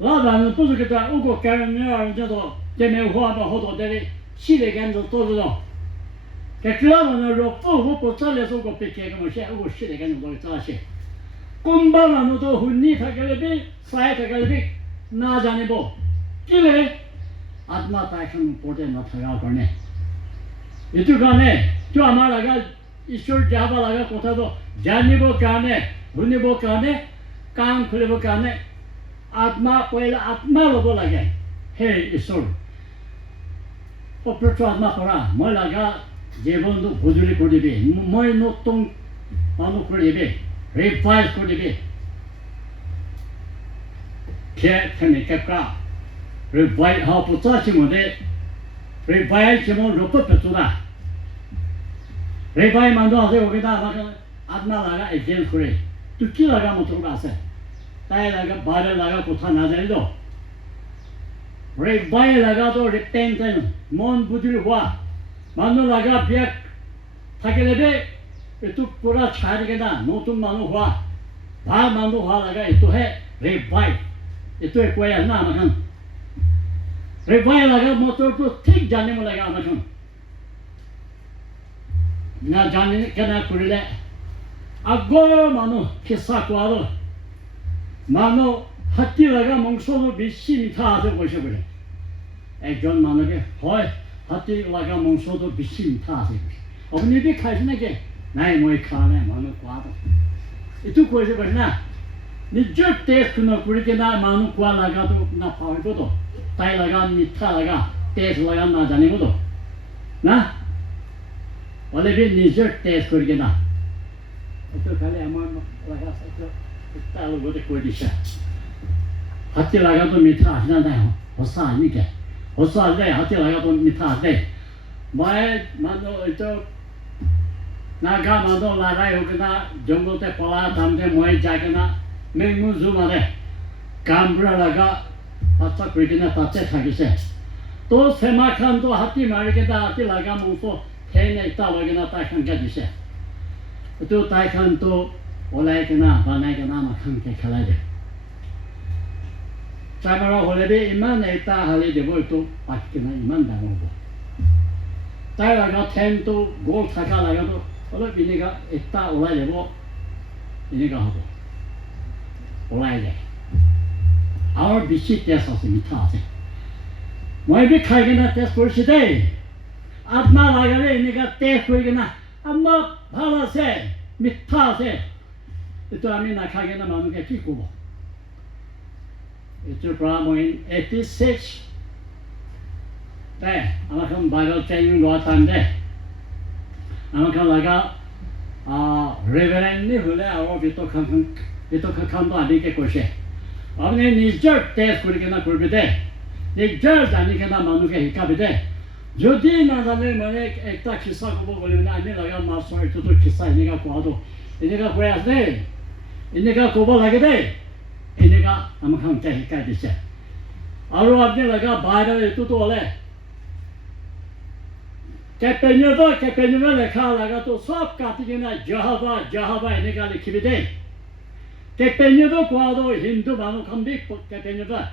Lawan tu kita ugo kerana ni orang jadi demi hua apa hodo dari sila kan tu tu tu. Kerana mana rupu cakap so ugo pergi kamu saya ugo sila kan tu cakap saya. Kumbang anu tu huni tak lebih, saya tak lebih, na jane bo. Kile atma tak kan porde na thaya करने. itu কাৰণে তো আমাৰ লগা ঈশ্বৰ যাব লগা কথাটো জানিব কাৰণে শুনিব কাৰণে কাম কৰিব কাৰণে আত্মা পইলা আত্মা ল'ব লাগে হে ঈশ্বৰ পবিত্ৰ আত্মা পৰা মই লগা জীৱনটো বদলি কৰি দিবি মই নতুন মানুহ কৰি দিবি ৰিভাইজ কৰি দিবি কেনে কেকা ৰিভাইজ হাও পুতাছি মতে Revive cuma lupa betul Revive mandu ase oke dah maka atma laga again kure tu kira laga motor ase tay laga bada laga kotha na jani do Revive laga to repentance mon budil hua mandu laga biak thakele itu pura chhar ke na notun manu hua bha mandu hua laga itu hai revive itu ek koya na makan Revive लगा motor तो ठीक जाने में लगा मतलब ना जाने के ना कुरिले अगो मानो किस्सा को आलो मानो हत्ती लगा मंगसो में बिस्सी मिठा आते कोई बोले एक जन मानो के होय हत्ती लगा मंगसो तो बिस्सी मिठा आते अब नहीं भी खाई ना के नहीं मोई खाने मानो को आतो इतु कोई से बोले ना निजर टेस्ट ना कुरी के ना मानो को लगा तो ना पावे को तो tay laga mita laga tes laga na jane ko to na ole bi nijer tes korike na to khali amar laga sa ta lo gote koi disha hatti laga to mita asna na hosa ni ke hosa le hatti laga to mita de mai mano ito naga mano la rai ho na jungle te pala tamde moi jagana mengu zuma de kambra laga अच्छा कोई ना ताचे खाके से तो सेमा खान तो हाथी मार के दा हाथी लगा मुंसो थे ने ता लगे ना ता खान का दिसे तो ता खान तो ओलाई के ना बनाए के ना खान के खला दे चामरा होले बे ईमान ने ता हाले दे बोल तो पाक के ना ईमान दा हो ता लगा थेन तो गोल खाका लगा तो ओले बिने का इतना ओलाई दे बो बिने का हो alloy they Our bishop test of the mitase. Moi bi khaigena test korsi de. Atma lagale iniga test korigena. Amma bhala se mitha se. Ito ami na khaigena manu ke ki kobo. Ito Brahmin 86. De, amakan Bible training lo atande. Amakan laga reverend ni hule awo bito kan do abi ke korse. आपने निजर test करके ना कर बेटे निजर जाने के ना मानो के हिका बेटे जो दिन ना जाने मैंने एक ता किस्सा को बोले ना आने लगा मास्टर तो किस्सा इन्हें का कुआदो इन्हें का प्रयास दे इन्हें का कोबल लगे दे इन्हें का हम खान क्या हिका दिशा और आपने लगा बाहर तो वाले Kepenyuva lekha laga to sop katigina Jahava inigali kibide. Kepenyuva kwado Hindu manu kambi kepenyuva.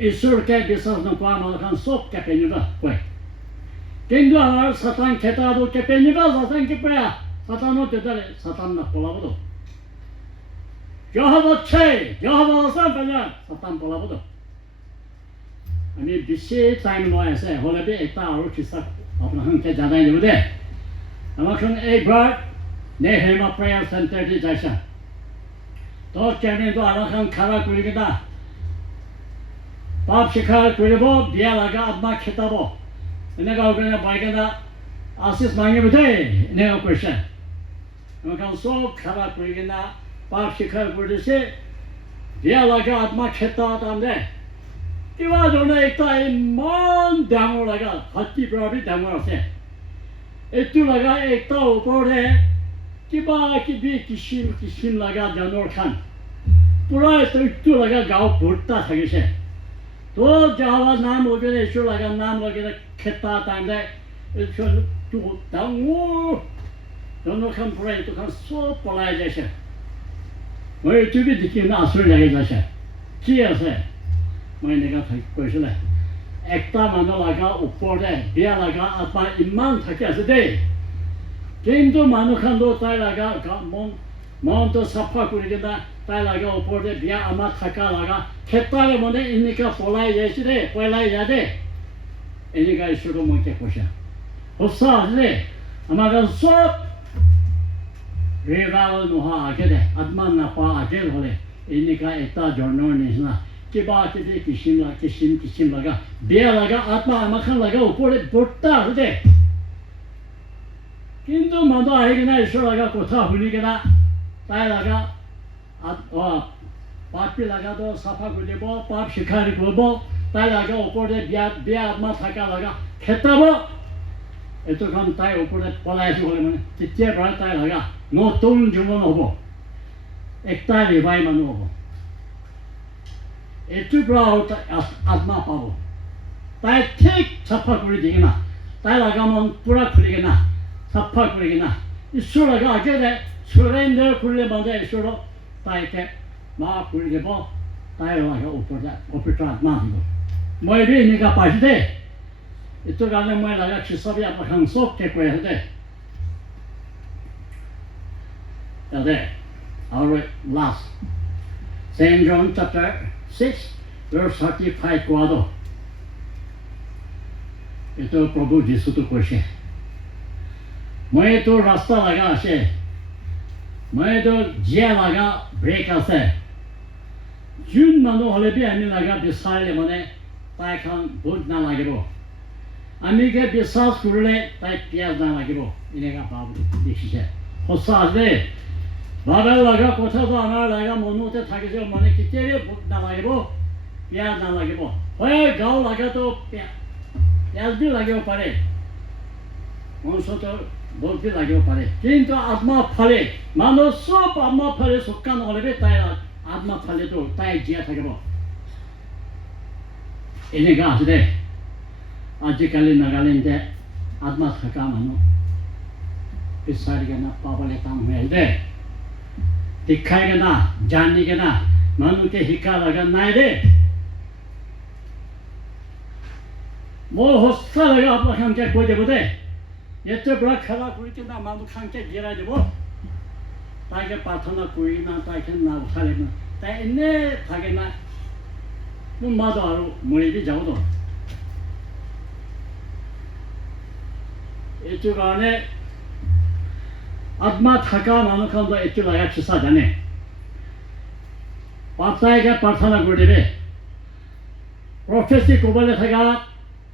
Isur ke bisas no kwa manu kan sop kepenyuva kwe. Kindu alar satan ketado kepenyuva satan kipaya. Satan no dedale satan na polabudo. Jahava san panya satan polabudo. आम्ही विशेष time में ऐसे होले भी एक तार और किस्सा अपना हम के ज़्यादा नहीं होते हमारे एक बार ने हेमा प्रेयर सेंटर की जैसा तो कहने तो आला हम खाना कुली के दा पाप शिकार कुली बो बिया लगा आत्मा खिताबो इन्हें का उन्हें बाइक दा आशीष मांगे बते इन्हें का क्वेश्चन हमारे हम सब खाना कुली के दा पाप शिकार कुली से बिया लगा आत्मा खिताबो तांदे किंवा जोने एक तो इमान डांगो लगा हत्ती प्राभी डांगो से एक तो लगा एक तो ऊपर है कि भी किसिम लगा जानवर खान पूरा तो लगा गाँव भुट्टा था किसे तो जावा नाम हो गया इसको लगा नाम लगे खेता तांडे इसको तो डांगो जानवर खान पूरा तो खान सो पलाए जैसे मैं तो भी दिखी ना आसुर लगे जैसे क्या से मैंने कहा कैसे ले एकता मानो लगा ऊपर है बिया लगा अपना इमान था कैसे दे किंतु मानो खानदो ताई लगा मन तो सफा कुड़ी ना ताई लगा ऊपर है बिया अमा थका लगा खेता ले मने इनका पोलाई जैसे दे पोलाई जादे इनका इसको मुझे कुछ होसा ले हमारा सब रेवाल नुहा आगे दे आत्मा ना पा आगे होले इनका एकता जोड़ना नहीं ना कि बात है किसिम लगा बिया लगा आत्मा अमखन लगा ऊपर बोट्टा होते किंतु मनो आएगी ना ईश्वर लगा कोथा हुनी के ना ताई लगा पापी लगा तो सफा को देबो पाप शिकारी को बो ताई लगा ऊपर बिया आत्मा थका लगा खेता बो ये तो कम ताई ऊपर पलाय से बोले मैंने चित्ते बड़ा ताई लगा नो तुम जुमन होबो एकता रिवाई मनो होबो itu berau atma pawo, tay tik sapa kuri dingina, tay laga mon pura kuri gina, sapa kuri gina, isu laga aja de surrender kuri bande isu lo, tay ke ma kuri gebo, tay laga upitra atma hibo. Moi bi ini kapasi de, itu karena moi laga kisabi apa hangsok ke kue de. Ade, our last, Saint John chapter 6 verse 35 cuadro. Itu Prabhu Jisu tu koshe. मैं तो रास्ता लगा से, मैं तो जिया लगा break आसे. जून मनो होले भी हमें लगा बिसाले मने ताई खान बहुत ना लगे वो. हमें के बिसास कुरले ताई प्याज ना लगे वो. इन्हें का बाबू देखी है. होसा दे. बाबा लगा कोठा तो हमारा लगा मनो ते थाके जो मने कितने भी बहुत ना लगे वो. प्याज ना लगे वो. ओए गाँव लगा तो प्याज भी लगे वो पड़े. मनुष्य तो बहुत भी लगे वो पड़े. किंतु आत्मा फले. मानो सब आत्मा फले सुखान होले भी ताई आत्मा फले तो ताई जिया थाके वो. इन्हें का आजरे. आजकल नागालैंड दे आत्मा थका मानो. इस सारी के ना पावले काम में दे. दिखाएगा ना जानने के ना मानो के हिका लगा ना दे वो होस्ता लगा आप हम क्या कोई देवते ये तो बड़ा खरा कोई के ना मानो खान के गिरा देवो ताकि प्रार्थना कोई ना ताकि ना उठा लेना ताकि इन्हें ताकि ना वो मादो आरो मुझे भी जाओ तो ये तो गाने आत्मा थका मानो खान तो इतने लगा चिसा जाने पाताए क्या प्रार्थना कर दे प्रोफेसी को बोले थका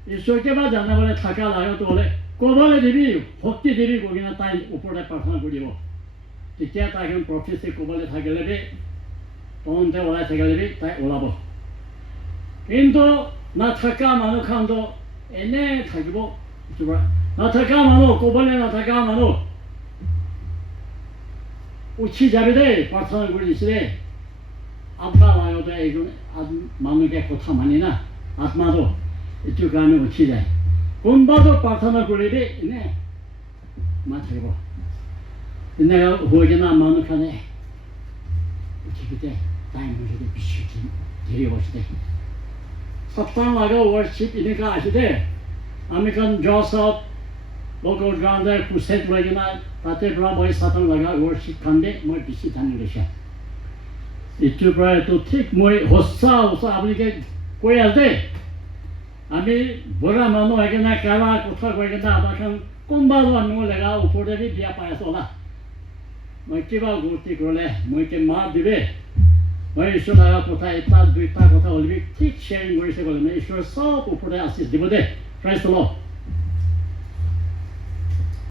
ईश्वर के बाद जाने वाले थका लगा तो बोले को बोले देवी भक्ति देवी को गिना ताई ऊपर से प्रार्थना कर दियो तो क्या ताकि हम प्रोफेसी को बोले थके ले भी तो उनसे बोला थके ले भी ताई ओला बो किंतु ना थका मानो खान तो इन्हें थकी बो ना थका मानो को बोले ना थका मानो उच्छी जाबे दे प्रार्थना करी से आत्मा लायो तो एक मानो के कोठा मानी ना आत्मा तो itu kami uci deh. Kumbado partana kulide ini mati bo. Ini hojana manu kane uci kita time uci bishiti diri uci. Saptan laga worship ini ka aci deh. American Joseph local grande kuset lagina tate bravo satan laga worship kande moi bishit tani lesha. Itu pra itu tik moi hossa abni ke koi alde. Ami bora mano agena kara kotha koigena abakan kumbado anu lega upore bi dia pa sola. Moi kiba gurti krole moi ke ma dibe. Moi ishura kotha eta duita kotha olbi tik sharing gorise golme ishura sob upore assist dibode. Praise the Lord.